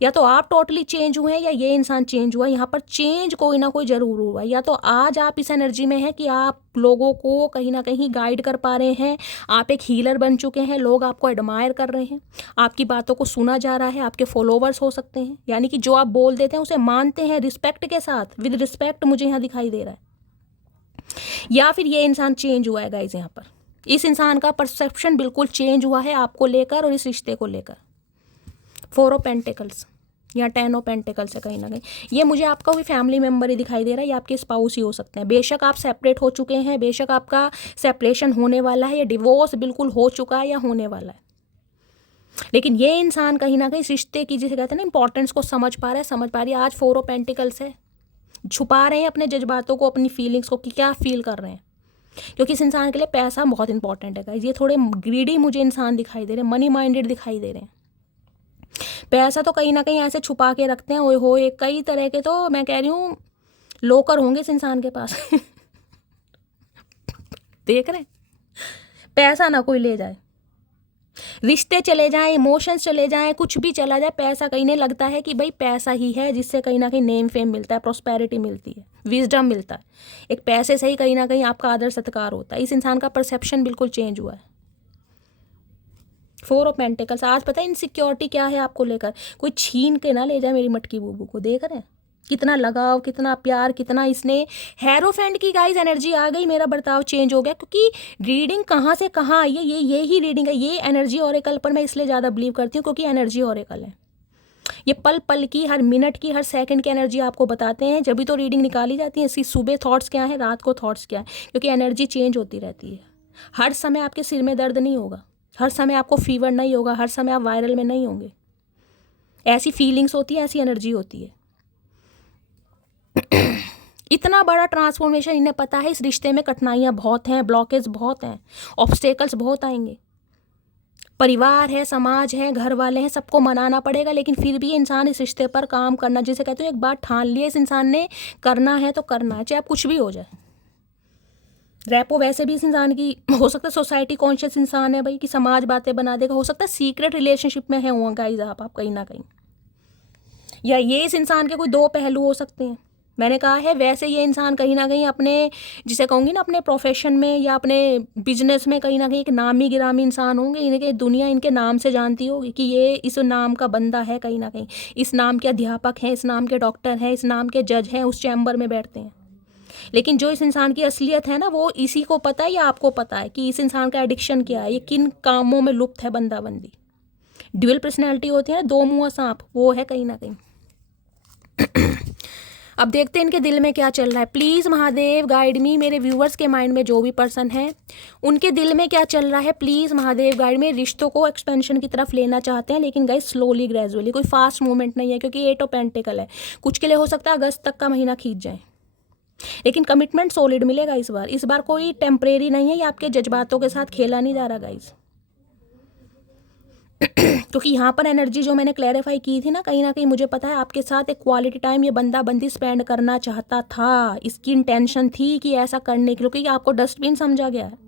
या तो आप टोटली चेंज हुए हैं या ये इंसान चेंज हुआ। यहाँ पर चेंज कोई ना कोई जरूर हुआ। या तो आज आप इस एनर्जी में हैं कि आप लोगों को कहीं ना कहीं गाइड कर पा रहे हैं, आप एक हीलर बन चुके हैं, लोग आपको एडमायर कर रहे हैं, आपकी बातों को सुना जा रहा है, आपके फॉलोवर्स हो सकते हैं, यानी कि जो आप बोल देते हैं उसे मानते हैं रिस्पेक्ट के साथ, विद रिस्पेक्ट मुझे यहाँ दिखाई दे रहा है। या फिर ये इंसान चेंज हुआ है गाइज। यहाँ पर इस इंसान का परसेप्शन बिल्कुल चेंज हुआ है आपको लेकर और इस रिश्ते को लेकर। 4 ऑफ पेंटिकल्स या 10 ऑफ पेंटिकल्स है कहीं ना कहीं। ये मुझे आपका कोई फैमिली मेम्बर ही दिखाई दे रहा है, या आपके स्पाउस ही हो सकते हैं। बेशक आप सेपरेट हो चुके हैं, बेशक आपका सेपरेशन होने वाला है या डिवोर्स बिल्कुल हो चुका है या होने वाला है, लेकिन ये इंसान कहीं ना कहीं इस रिश्ते की, जिसे कहते हैं ना, इंपॉर्टेंस को समझ पा रहा है, समझ पा रही है। आज 4 ऑफ पेंटिकल्स है। छुपा रहे हैं अपने जज्बातों को, अपनी फीलिंग्स को, कि क्या फील कर रहे हैं, क्योंकि इस इंसान के लिए पैसा बहुत इंपॉर्टेंट है गाइस। ये थोड़े ग्रीडी मुझे इंसान दिखाई दे रहे हैं, मनी माइंडेड दिखाई दे रहे हैं। पैसा तो कहीं ना कहीं ऐसे छुपा के रखते हैं, ओए होए, कई तरह के, तो मैं कह रही हूँ लोकर होंगे इस इंसान के पास। देख रहे हैं, पैसा ना कोई ले जाए, रिश्ते चले जाएं, इमोशंस चले जाएं, कुछ भी चला जाए, पैसा कहीं नहीं लगता है कि भाई पैसा ही है जिससे कहीं ना कहीं नेम फेम मिलता है, प्रॉस्पेरिटी मिलती है, विजडम मिलता है। एक पैसे से ही कहीं ना कहीं आपका आदर सत्कार होता है। इस इंसान का परसेप्शन बिल्कुल चेंज हुआ है। 4 ऑफ पेंटिकल्स। आज पता है इनसिक्योरिटी क्या है आपको लेकर, कोई छीन के ना ले जाए मेरी मटकी बूबू को। देख रहे हैं कितना लगाव, कितना प्यार, कितना इसने हेरोफेंट की गाइस एनर्जी आ गई, मेरा बर्ताव चेंज हो गया। क्योंकि रीडिंग कहाँ से कहाँ आई है, ये ही रीडिंग है। ये एनर्जी ऑरेकल पर मैं इसलिए ज़्यादा बिलीव करती हूँ क्योंकि एनर्जी ऑरेकल है। ये पल पल की, हर मिनट की, हर सेकंड की एनर्जी आपको बताते हैं, जब भी तो रीडिंग निकाली जाती है। इसकी सुबह थॉट्स क्या है, रात को थॉट्स क्या है, क्योंकि एनर्जी चेंज होती रहती है। हर समय आपके सिर में दर्द नहीं होगा, हर समय आपको फीवर नहीं होगा, हर समय आप वायरल में नहीं होंगे। ऐसी फीलिंग्स होती है, ऐसी एनर्जी होती है। इतना बड़ा ट्रांसफॉर्मेशन इन्हें पता है। इस रिश्ते में कठिनाइयाँ बहुत हैं, ब्लॉकेज बहुत हैं, ऑब्स्टेकल्स बहुत आएंगे। परिवार है, समाज है, घर वाले हैं, सबको मनाना पड़ेगा, लेकिन फिर भी इंसान इस रिश्ते पर काम करना, जिसे कहते हैं एक बार ठान लिया इस इंसान ने, करना है तो करना है, चाहे कुछ भी हो जाए। रैपो वैसे भी इस इंसान की, हो सकता है सोसाइटी कॉन्शियस इंसान है भाई, कि समाज बातें बना देगा। हो सकता है सीक्रेट रिलेशनशिप में है हुआ गाइस आप कहीं ना कहीं, या ये इस इंसान के कोई 2 पहलू हो सकते हैं। मैंने कहा है वैसे ये इंसान कहीं ना कहीं अपने, जिसे कहूँगी ना, अपने प्रोफेशन में या अपने बिजनेस में कहीं ना कहीं एक नामी गिरामी इंसान होंगे। इनके दुनिया इनके नाम से जानती होगी कि ये इस नाम का बंदा है, कहीं ना कहीं इस नाम के अध्यापक हैं, इस नाम के डॉक्टर हैं, इस नाम के जज हैं, उस चैम्बर में बैठते हैं। लेकिन जो इस इंसान की असलियत है ना, वो इसी को पता है या आपको पता है कि इस इंसान का एडिक्शन क्या है, ये किन कामों में लुप्त है, बंदा बंदी। ड्यूअल पर्सनैलिटी होती है ना, 2 मुँहा सांप, वो है कहीं ना कहीं। अब देखते हैं इनके दिल में क्या चल रहा है। प्लीज़ महादेव गाइड मी, मेरे व्यूअर्स के माइंड में जो भी पर्सन है उनके दिल में क्या चल रहा है, प्लीज़ महादेव गाइड में। रिश्तों को एक्सपेंशन की तरफ लेना चाहते हैं, लेकिन गाइस स्लोली ग्रेजुअली, कोई फास्ट मूवमेंट नहीं है, क्योंकि 8 ऑफ पेंटिकल है। कुछ के लिए हो सकता है अगस्त तक का महीना खींच जाए, लेकिन कमिटमेंट सॉलिड मिलेगा इस बार कोई टेम्परेरी नहीं है। ये आपके जज्बातों के साथ खेला नहीं जा रहा गाइस। क्योंकि यहाँ पर एनर्जी जो मैंने क्लैरिफाई की थी ना कहीं मुझे पता है आपके साथ एक क्वालिटी टाइम ये बंदा बंदी स्पेंड करना चाहता था। इसकी इंटेंशन थी कि ऐसा करने की, क्योंकि आपको डस्टबिन समझा गया है,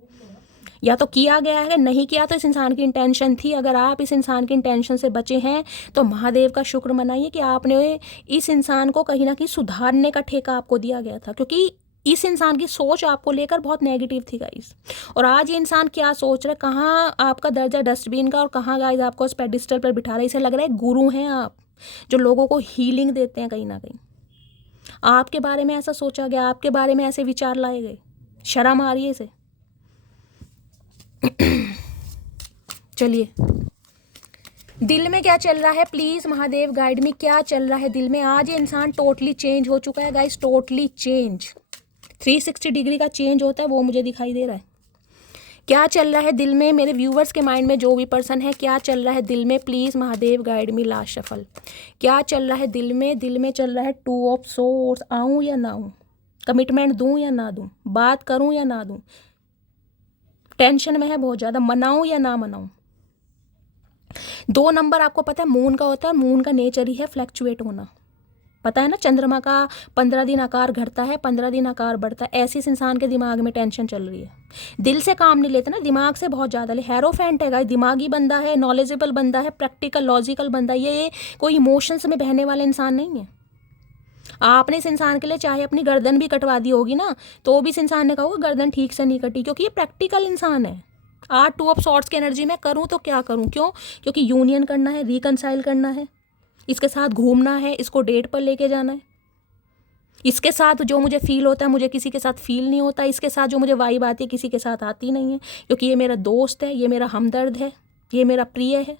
या तो किया गया है, नहीं किया तो इस इंसान की इंटेंशन थी। अगर आप इस इंसान की इंटेंशन से बचे हैं तो महादेव का शुक्र मनाइए कि आपने इस इंसान को कहीं ना कहीं सुधारने का ठेका आपको दिया गया था, क्योंकि इस इंसान की सोच आपको लेकर बहुत नेगेटिव थी गाइस। और आज ये इंसान क्या सोच रहा है, कहाँ आपका दर्जा डस्टबिन का और कहाँ गाइस आपको उस पेडिस्टल पर बिठा रहे। इसे लग रहा है गुरु हैं आप, जो लोगों को हीलिंग देते हैं। कहीं ना कहीं आपके बारे में ऐसा सोचा गया, आपके बारे में ऐसे विचार लाए गए। शर्म आ रही है इसे। चलिए, दिल में क्या चल रहा है, प्लीज महादेव गाइड में, क्या चल रहा है दिल में। आज ये इंसान टोटली चेंज हो चुका है गाइस, टोटली चेंज, 360 डिग्री का चेंज होता है वो मुझे दिखाई दे रहा है। क्या चल रहा है दिल में, मेरे व्यूवर्स के माइंड में जो भी पर्सन है, क्या चल रहा है दिल में, please Mahadev guide me last shuffle. क्या चल रहा है दिल में? दिल में चल रहा है 2 ऑफ सोर्ड्स। आऊँ या ना आऊँ, कमिटमेंट दूँ या ना दूँ, बात करूँ या ना दूँ, टेंशन में है बहुत ज़्यादा, मनाऊँ या ना मनाऊँ। 2 नंबर आपको पता है मून का होता है, मून का नेचर ही है फ्लैक्चुएट होना, पता है ना। चंद्रमा का 15 दिन आकार घटता है, 15 दिन आकार बढ़ता है। ऐसे इस इंसान के दिमाग में टेंशन चल रही है, दिल से काम नहीं लेते ना, दिमाग से बहुत ज़्यादा ले। हैरोफेंट है गाइस, दिमागी बंदा है, नॉलेजेबल बंदा है, प्रैक्टिकल लॉजिकल बंदा है। ये कोई इमोशंस में बहने वाला इंसान नहीं है। आपने इस इंसान के लिए चाहे अपनी गर्दन भी कटवा दी होगी ना, तो भी इस इंसान ने कहा होगा गर्दन ठीक से नहीं कटी, क्योंकि ये प्रैक्टिकल इंसान है। आज 2 ऑफ सॉर्ड्स की एनर्जी में करूँ तो क्या करूँ, क्यों? क्योंकि यूनियन करना है, रिकनसाइल करना है, इसके साथ घूमना है, इसको डेट पर लेके जाना है, इसके साथ जो मुझे फील होता है मुझे किसी के साथ फील नहीं होता, इसके साथ जो मुझे वाइब आती है किसी के साथ आती नहीं है, क्योंकि ये मेरा दोस्त है, ये मेरा हमदर्द है, ये मेरा प्रिय है।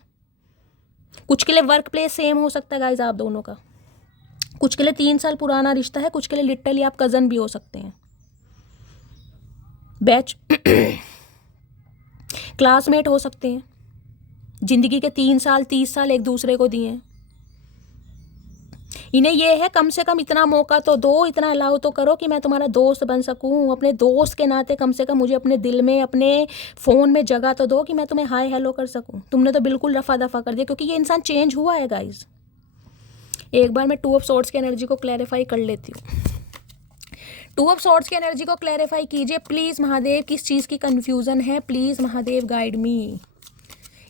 कुछ के लिए वर्क प्लेस सेम हो सकता है गाइज आप दोनों का, कुछ के लिए 3 साल पुराना रिश्ता है, कुछ के लिए लिटरली आप कज़न भी हो सकते हैं, बैच क्लासमेट हो सकते हैं, ज़िंदगी के 3 साल 30 साल एक दूसरे को दिए हैं। इन्हें ये है कम से कम इतना मौका तो दो, इतना अलाउ तो करो कि मैं तुम्हारा दोस्त बन सकूं। अपने दोस्त के नाते कम से कम मुझे अपने दिल में, अपने फ़ोन में जगह तो दो कि मैं तुम्हें हाय हेलो कर सकूं। तुमने तो बिल्कुल रफा दफा कर दिया, क्योंकि ये इंसान चेंज हुआ है गाइज। एक बार मैं 2 ऑफ सॉर्ड्स की एनर्जी को क्लैरिफाई कर लेती हूँ। 2 ऑफ सॉर्ड्स की एनर्जी को क्लैरिफाई कीजिए प्लीज़ महादेव, किस चीज़ की कन्फ्यूज़न है, प्लीज़ महादेव गाइड मी।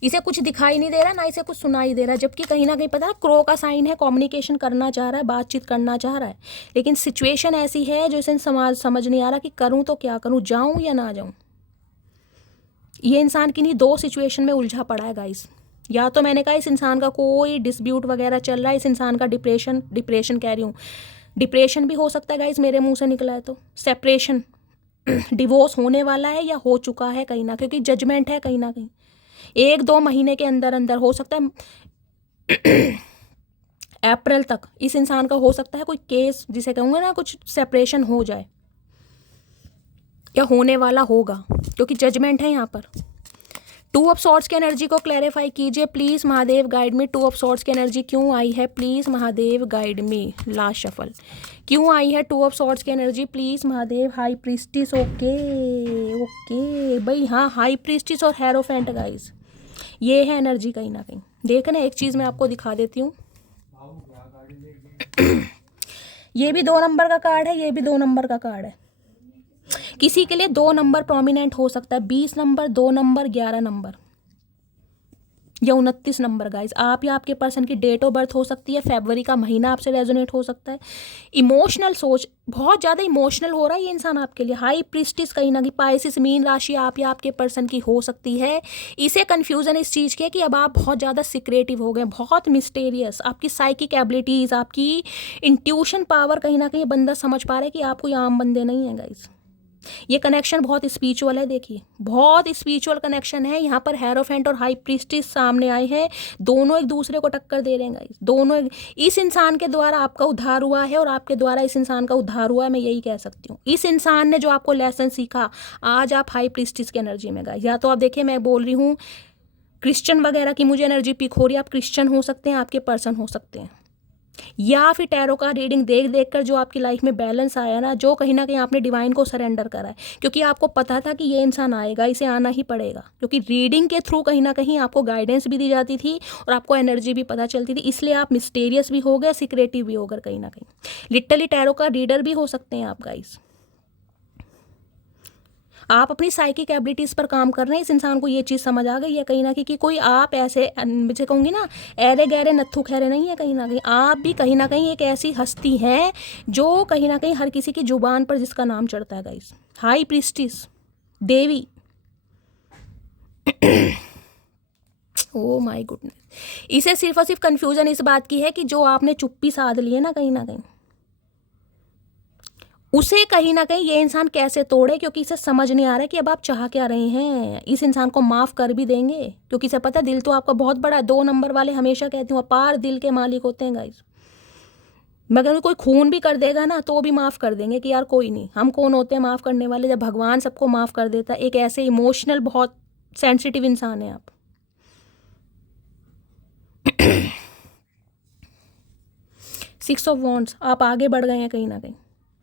इसे कुछ दिखाई नहीं दे रहा, ना इसे कुछ सुनाई दे रहा, जबकि कहीं ना कहीं पता है क्रो का साइन है, कम्युनिकेशन करना चाह रहा है, बातचीत करना चाह रहा है, लेकिन सिचुएशन ऐसी है जो इसे समझ नहीं आ रहा कि करूं तो क्या करूं, जाऊं या ना जाऊं। ये इंसान किन्हीं 2 सिचुएशन में उलझा पड़ा है गाइस। या तो मैंने कहा इस इंसान का कोई डिस्प्यूट वगैरह चल रहा है, इस इंसान का डिप्रेशन कह रही हूँ, डिप्रेशन भी हो सकता है गाइस, मेरे मुँह से निकला है तो। सेपरेशन, डिवोर्स होने वाला है या हो चुका है कहीं ना, क्योंकि जजमेंट है कहीं ना कहीं 1-2 महीने के अंदर अंदर हो सकता है अप्रैल तक इस इंसान का हो सकता है कोई केस, जिसे कहूँगा ना, कुछ सेपरेशन हो जाए या होने वाला होगा, क्योंकि जजमेंट है यहाँ पर। 2 ऑफ सॉर्ड्स की एनर्जी को क्लैरिफाई कीजिए please Mahadev guide me. 2 of swords की एनर्जी क्यों आई है, please Mahadev guide me. Last shuffle क्यों आई है 2 ऑफ सॉर्ड्स की energy, please Mahadev. High priestess, okay भाई, हाँ हाई प्रीस्टिस और हेरोफेंट गाइज, ये है एनर्जी कहीं ना कहीं। देखना एक चीज़ मैं आपको दिखा देती हूँ। ये भी 2 नंबर का कार्ड है, ये भी 2 नंबर का कार्ड है। किसी के लिए 2 नंबर प्रोमिनेंट हो सकता है, 20 नंबर, 2 नंबर, 11 नंबर या 29 नंबर गाइज। आप या आपके पर्सन की डेट ऑफ बर्थ हो सकती है, फरवरी का महीना आपसे रेजोनेट हो सकता है। इमोशनल सोच, बहुत ज़्यादा इमोशनल हो रहा है ये इंसान आपके लिए। हाई प्रीस्टिस कहीं ना कहीं पाइसिस मीन राशि आप या आपके पर्सन की हो सकती है। इसे कन्फ्यूज़न इस चीज़ की है कि अब आप बहुत ज़्यादा सिक्रेटिव हो गए, बहुत मिस्टेरियस। आपकी साइकिक एबिलिटीज़, आपकी इंट्यूशन पावर, कहीं ना कहीं बंदा समझ पा रहा है कि आप कोई आम बंदे नहीं हैं गाइज। ये कनेक्शन बहुत स्पिरिचुअल है, देखिए बहुत स्पिरिचुअल कनेक्शन है। यहाँ पर हेरोफेंट और हाई प्रीस्टिस सामने आए हैं, दोनों एक दूसरे को टक्कर दे रहे हैं गाइस। दोनों इस इंसान के द्वारा आपका उद्धार हुआ है और आपके द्वारा इस इंसान का उद्धार हुआ है, मैं यही कह सकती हूँ। इस इंसान ने जो आपको लेसन सीखा, आज आप हाई प्रीस्टिस की एनर्जी में गए। या तो आप देखिए, मैं बोल रही हूँ क्रिश्चियन वगैरह की मुझे एनर्जी पिक हो रही है, आप क्रिश्चियन हो सकते हैं, आपके पर्सन हो सकते हैं, या फिर टैरो का रीडिंग देख देख कर जो आपकी लाइफ में बैलेंस आया ना, जो कहीं ना कहीं आपने डिवाइन को सरेंडर करा है, क्योंकि आपको पता था कि ये इंसान आएगा, इसे आना ही पड़ेगा। क्योंकि रीडिंग के थ्रू कहीं ना कहीं आपको गाइडेंस भी दी जाती थी और आपको एनर्जी भी पता चलती थी, इसलिए आप मिस्टेरियस भी हो गए, सिक्रेटिव भी हो गए कहीं ना कहीं। लिटरली टैरो का रीडर भी हो सकते हैं आप गाइस। आप अपनी साइकिक एबिलिटीज़ पर काम कर रहे हैं। इस इंसान को ये चीज़ समझ आ गई है कहीं ना कहीं कि कोई आप ऐसे, मुझे कहूँगी ना, ऐरे गहरे नत्थु खैरे नहीं है। कहीं ना कहीं आप भी कहीं ना कहीं एक ऐसी हस्ती हैं जो कहीं ना कहीं हर किसी की जुबान पर जिसका नाम चढ़ता है गाइस। हाई प्रीस्टिस, देवी, ओ माय गुडनेस। इसे सिर्फ और सिर्फ कन्फ्यूजन इस बात की है कि जो आपने चुप्पी साध ली है ना कहीं, उसे कहीं ना कहीं ये इंसान कैसे तोड़े, क्योंकि इसे समझ नहीं आ रहा है कि अब आप चाह क्या रहे हैं। इस इंसान को माफ़ कर भी देंगे क्योंकि इसे पता है दिल तो आपका बहुत बड़ा है। 2 नंबर वाले हमेशा कहती हूँ अपार दिल के मालिक होते हैं गाइस। मगर कोई खून भी कर देगा ना तो भी माफ़ कर देंगे कि यार कोई नहीं, हम कौन होते हैं माफ़ करने वाले, जब भगवान सबको माफ़ कर देता है। एक ऐसे इमोशनल बहुत सेंसिटिव इंसान है आप। 6 ऑफ वॉन्ड्स, आप आगे बढ़ गए हैं कहीं ना कहीं,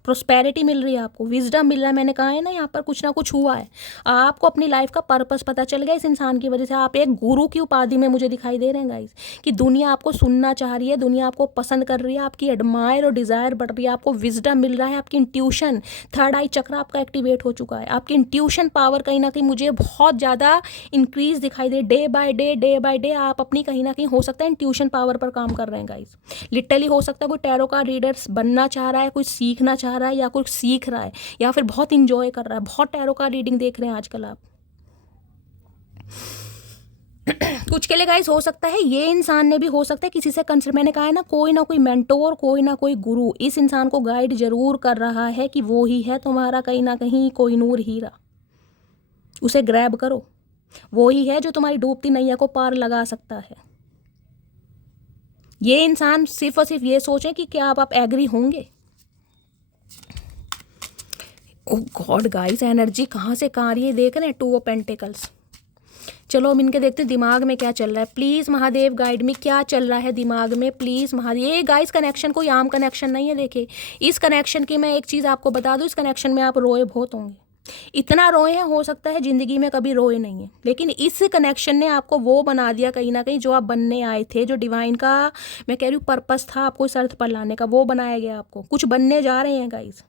प्रोस्पेरिटी मिल रही है आपको, विजडम मिल रहा है। मैंने कहा है ना यहाँ पर कुछ ना कुछ हुआ है, आपको अपनी लाइफ का पर्पस पता चल गया इस इंसान की वजह से। आप एक गुरु की उपाधि में मुझे दिखाई दे रहे हैं गाइस, कि दुनिया आपको सुनना चाह रही है, दुनिया आपको पसंद कर रही है, आपकी एडमायर और डिज़ायर बढ़ रही है, आपको विजडम मिल रहा है, आपकी इंट्यूशन, थर्ड आई चक्र आपका एक्टिवेट हो चुका है, आपकी इंट्यूशन पावर कहीं ना कहीं मुझे बहुत ज़्यादा इंक्रीज दिखाई दे, डे बाय डे आप अपनी कहीं ना कहीं हो सकता है इंट्यूशन पावर पर काम कर रहे हैं गाइस। लिटरली हो सकता है कोई टैरो का रीडर्स बनना चाह रहा है, कोई सीखना चाह रहा है, या कुछ सीख रहा है, या फिर बहुत इंजॉय कर रहा है। बहुत टैरो का रीडिंग देख रहे हैं आजकल आप। कुछ के लिए गाइस हो सकता है ये इंसान ने भी हो सकता है किसी से कंसल्ट, मैंने कहा है ना कोई मेंटोर, कोई ना कोई गुरु इस इंसान को गाइड जरूर कर रहा है कि वो ही है तुम्हारा कहीं ना कहीं कोहिनूर हीरा, उसे ग्रैब करो, वो ही है जो तुम्हारी डूबती नैया को पार लगा सकता है। ये इंसान सिर्फ और सिर्फ ये सोचें कि क्या आप एग्री होंगे। ओह गॉड गाइस, एनर्जी कहाँ से कहाँ आ रही है देख रहे हैं, 2 ऑफ पेंटिकल्स। चलो अब इनके देखते हैं दिमाग में क्या चल रहा है। प्लीज़ महादेव गाइड में क्या चल रहा है दिमाग में, प्लीज़ महादेव। ये गाइस कनेक्शन कोई आम कनेक्शन नहीं है। देखिए इस कनेक्शन की मैं एक चीज़ आपको बता दूँ, इस कनेक्शन में आप रोए बहुत होंगे, इतना रोए हैं, हो सकता है ज़िंदगी में कभी रोए नहीं है, लेकिन इस कनेक्शन ने आपको वो बना दिया कहीं ना कहीं जो आप बनने आए थे, जो डिवाइन का मैं कह रही हूँ पर्पस था आपको इस अर्थ पर लाने का, वो बनाया गया आपको। कुछ बनने जा रहे हैं गाइस,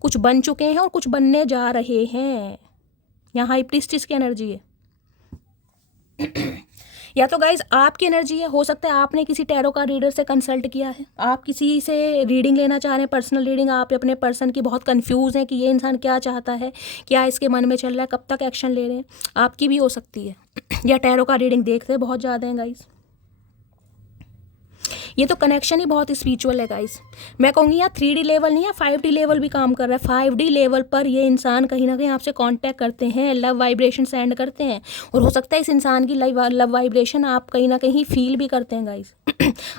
कुछ बन चुके हैं और कुछ बनने जा रहे हैं। यहाँ हाई प्रीस्टिस की एनर्जी है या तो गाइज आपकी एनर्जी है, हो सकता है आपने किसी टैरो का रीडर से कंसल्ट किया है, आप किसी से रीडिंग लेना चाह रहे हैं, पर्सनल रीडिंग, आप अपने पर्सन की बहुत कंफ्यूज हैं कि ये इंसान क्या चाहता है, क्या इसके मन में चल रहा है, कब तक एक्शन ले रहे हैं, आपकी भी हो सकती है। या टैरो का रीडिंग देखते हैं बहुत ज़्यादा हैं गाइज। ये तो कनेक्शन ही बहुत स्पिरिचुअल है गाइस। मैं कहूँगी यहाँ 3D लेवल नहीं है, 5D लेवल भी काम कर रहा है। 5D लेवल पर ये इंसान कहीं ना कहीं आपसे कांटेक्ट करते हैं, लव वाइब्रेशन सेंड करते हैं, और हो सकता है इस इंसान की लव वाइब्रेशन आप कहीं ना कहीं फील भी करते हैं गाइस।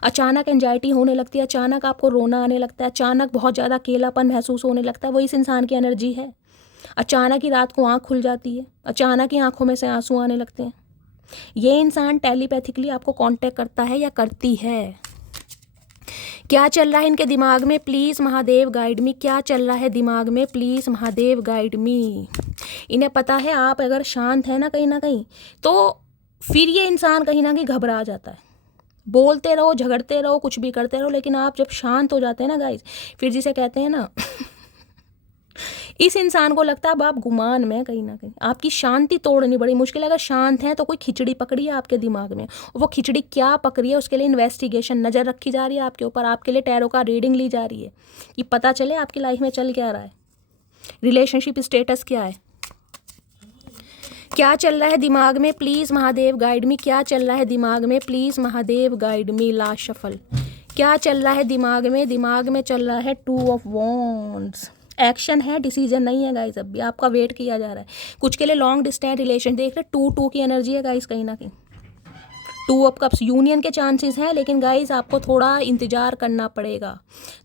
अचानक एंजाइटी होने लगती है, अचानक आपको रोना आने लगता है, अचानक बहुत ज़्यादा अकेलापन महसूस होने लगता है, वो इस इंसान की एनर्जी है। अचानक ही रात को आँख खुल जाती है, अचानक ही आँखों में से आंसू आने लगते हैं। ये इंसान टेलीपैथिकली आपको कांटेक्ट करता है या करती है। क्या चल रहा है इनके दिमाग में, प्लीज़ महादेव गाइड मी, क्या चल रहा है दिमाग में, प्लीज़ महादेव गाइड मी। इन्हें पता है आप अगर शांत है ना कहीं तो फिर ये इंसान कहीं ना कहीं घबरा जाता है। बोलते रहो, झगड़ते रहो, कुछ भी करते रहो, लेकिन आप जब शांत हो जाते हैं ना गाइज, फिर जिसे कहते हैं ना इस इंसान को लगता है अब आप गुमान में कहीं ना कहीं, आपकी शांति तोड़नी बड़ी मुश्किल है। अगर शांत हैं तो कोई खिचड़ी पकड़ी है आपके दिमाग में, और वो खिचड़ी क्या पकड़ी है उसके लिए इन्वेस्टिगेशन, नज़र रखी जा रही है आपके ऊपर, आपके लिए टैरो का रीडिंग ली जा रही है कि पता चले आपकी लाइफ में चल क्या रहा है, रिलेशनशिप स्टेटस क्या है, क्या चल रहा है दिमाग में, प्लीज़ महादेव गाइड मी। क्या चल रहा है दिमाग में, please Mahadev guide me. Last shuffle, क्या चल रहा है दिमाग में, दिमाग में चल रहा है 2 ऑफ वॉन्ड्स। एक्शन है, डिसीजन नहीं है गाइस, अब भी आपका वेट किया जा रहा है। कुछ के लिए लॉन्ग डिस्टेंस रिलेशन देख रहे, 2-2 की एनर्जी है गाइस, कहीं ना कहीं 2 ऑफ कप्स, यूनियन के चांसेस हैं, लेकिन गाइस आपको थोड़ा इंतजार करना पड़ेगा,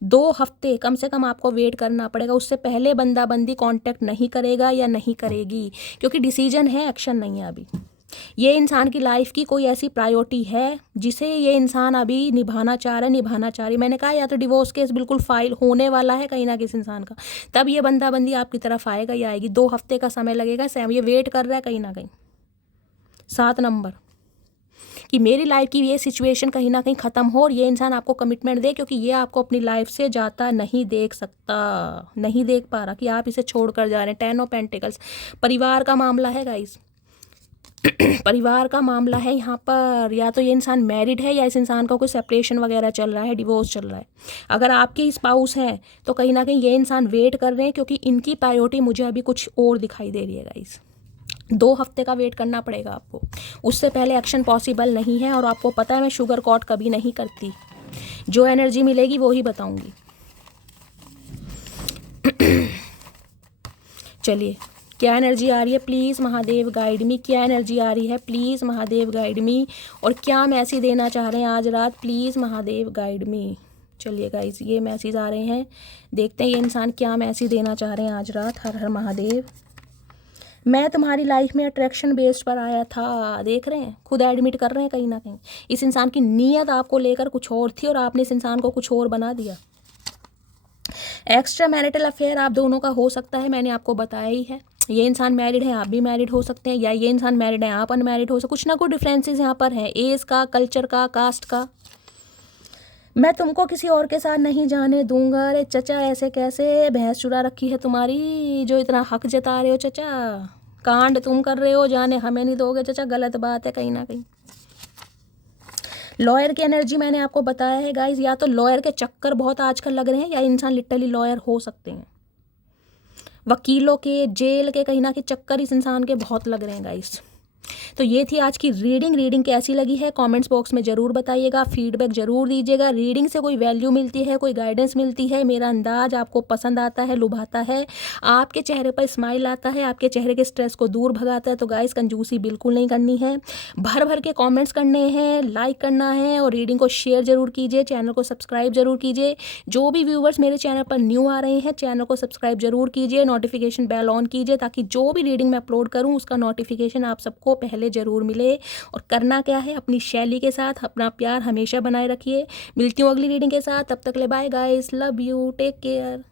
2 हफ्ते कम से कम आपको वेट करना पड़ेगा। उससे पहले बंदा बंदी कांटेक्ट नहीं करेगा या नहीं करेगी, क्योंकि डिसीजन है, एक्शन नहीं है अभी। ये इंसान की लाइफ की कोई ऐसी प्रायोरिटी है जिसे ये इंसान अभी निभाना चाह रही। मैंने कहा या तो डिवोर्स केस बिल्कुल फाइल होने वाला है कहीं ना किसी इंसान का, तब ये बंदा बंदी आपकी तरफ आएगा या आएगी। 2 हफ्ते का समय लगेगा, ये वेट कर रहा है कहीं ना कहीं। 7 नंबर कि मेरी लाइफ की ये सिचुएशन कहीं ना कहीं ख़त्म हो और ये इंसान आपको कमिटमेंट दे, क्योंकि ये आपको अपनी लाइफ से जाता नहीं देख सकता, नहीं देख पा रहा कि आप इसे छोड़ कर जा रहे हैं। 10 ऑफ पेंटिकल्स, परिवार का मामला है गाइस, परिवार का मामला है यहाँ पर। या तो ये इंसान मैरिड है या इस इंसान का कोई सेपरेशन वगैरह चल रहा है, डिवोर्स चल रहा है। अगर आपके स्पाउस हैं तो कहीं ना कहीं ये इंसान वेट कर रहे हैं, क्योंकि इनकी प्रायोरिटी मुझे अभी कुछ और दिखाई दे रही है गाइस। 2 हफ्ते का वेट करना पड़ेगा आपको, उससे पहले एक्शन पॉसिबल नहीं है। और आपको पता है मैं शुगर कोट कभी नहीं करती, जो एनर्जी मिलेगी वो ही बताऊँगी। चलिए क्या एनर्जी आ रही है, प्लीज़ महादेव गाइड मी। क्या एनर्जी आ रही है, प्लीज़ महादेव गाइड मी। और क्या मैसेज देना चाह रहे हैं आज रात, प्लीज़ महादेव गाइड मी। चलिए गाइज, ये मैसेज आ रहे हैं, देखते हैं ये इंसान क्या मैसेज देना चाह रहे हैं आज रात। हर हर महादेव। मैं तुम्हारी लाइफ में अट्रैक्शन बेस्ड पर आया था, देख रहे हैं, खुद एडमिट कर रहे हैं कहीं ना कहीं। इस इंसान की नीयत आपको लेकर कुछ और थी और आपने इस इंसान को कुछ और बना दिया। एक्स्ट्रा मैरिटल अफेयर आप दोनों का हो सकता है, मैंने आपको बताया ही है। ये इंसान मैरिड है, आप भी मैरिड हो सकते हैं, या ये इंसान मैरिड है, आप अनमैरिड हो सकते। कुछ ना कुछ डिफरेंसेस यहाँ पर हैं, एज का, कल्चर का, कास्ट का। मैं तुमको किसी और के साथ नहीं जाने दूंगा। अरे चचा, ऐसे कैसे? भैंस चुरा रखी है तुम्हारी, जो इतना हक जता रहे हो चचा। कांड तुम कर रहे हो, जाने हमें नहीं दोगे चचा, गलत बात है कहीं ना कहीं। लॉयर की एनर्जी मैंने आपको बताया है गाइज, या तो लॉयर के चक्कर बहुत आजकल लग रहे हैं, या इंसान लिटरली लॉयर हो सकते हैं। वकीलों के, जेल के कहीं ना कहीं चक्कर इस इंसान के बहुत लग रहे हैं गाइज। तो ये थी आज की रीडिंग कैसी लगी है कमेंट्स बॉक्स में ज़रूर बताइएगा, फीडबैक ज़रूर दीजिएगा। रीडिंग से कोई वैल्यू मिलती है, कोई गाइडेंस मिलती है, मेरा अंदाज आपको पसंद आता है, लुभाता है, आपके चेहरे पर स्माइल आता है, आपके चेहरे के स्ट्रेस को दूर भगाता है, तो गाइस कंजूसी बिल्कुल नहीं करनी है। भर भर के कॉमेंट्स करने हैं, लाइक करना है और रीडिंग को शेयर ज़रूर कीजिए, चैनल को सब्सक्राइब जरूर कीजिए। जो भी व्यूवर्स मेरे चैनल पर न्यू आ रहे हैं, चैनल को सब्सक्राइब जरूर कीजिए, नोटिफिकेशन बेल ऑन कीजिए, ताकि जो भी रीडिंग मैं अपलोड करूँ उसका नोटिफिकेशन आप सबको पहले ज़रूर मिले। और करना क्या है, अपनी शैली के साथ अपना प्यार हमेशा बनाए रखिए। मिलती हूँ अगली रीडिंग के साथ, तब तक ले bye guys, love you, take care.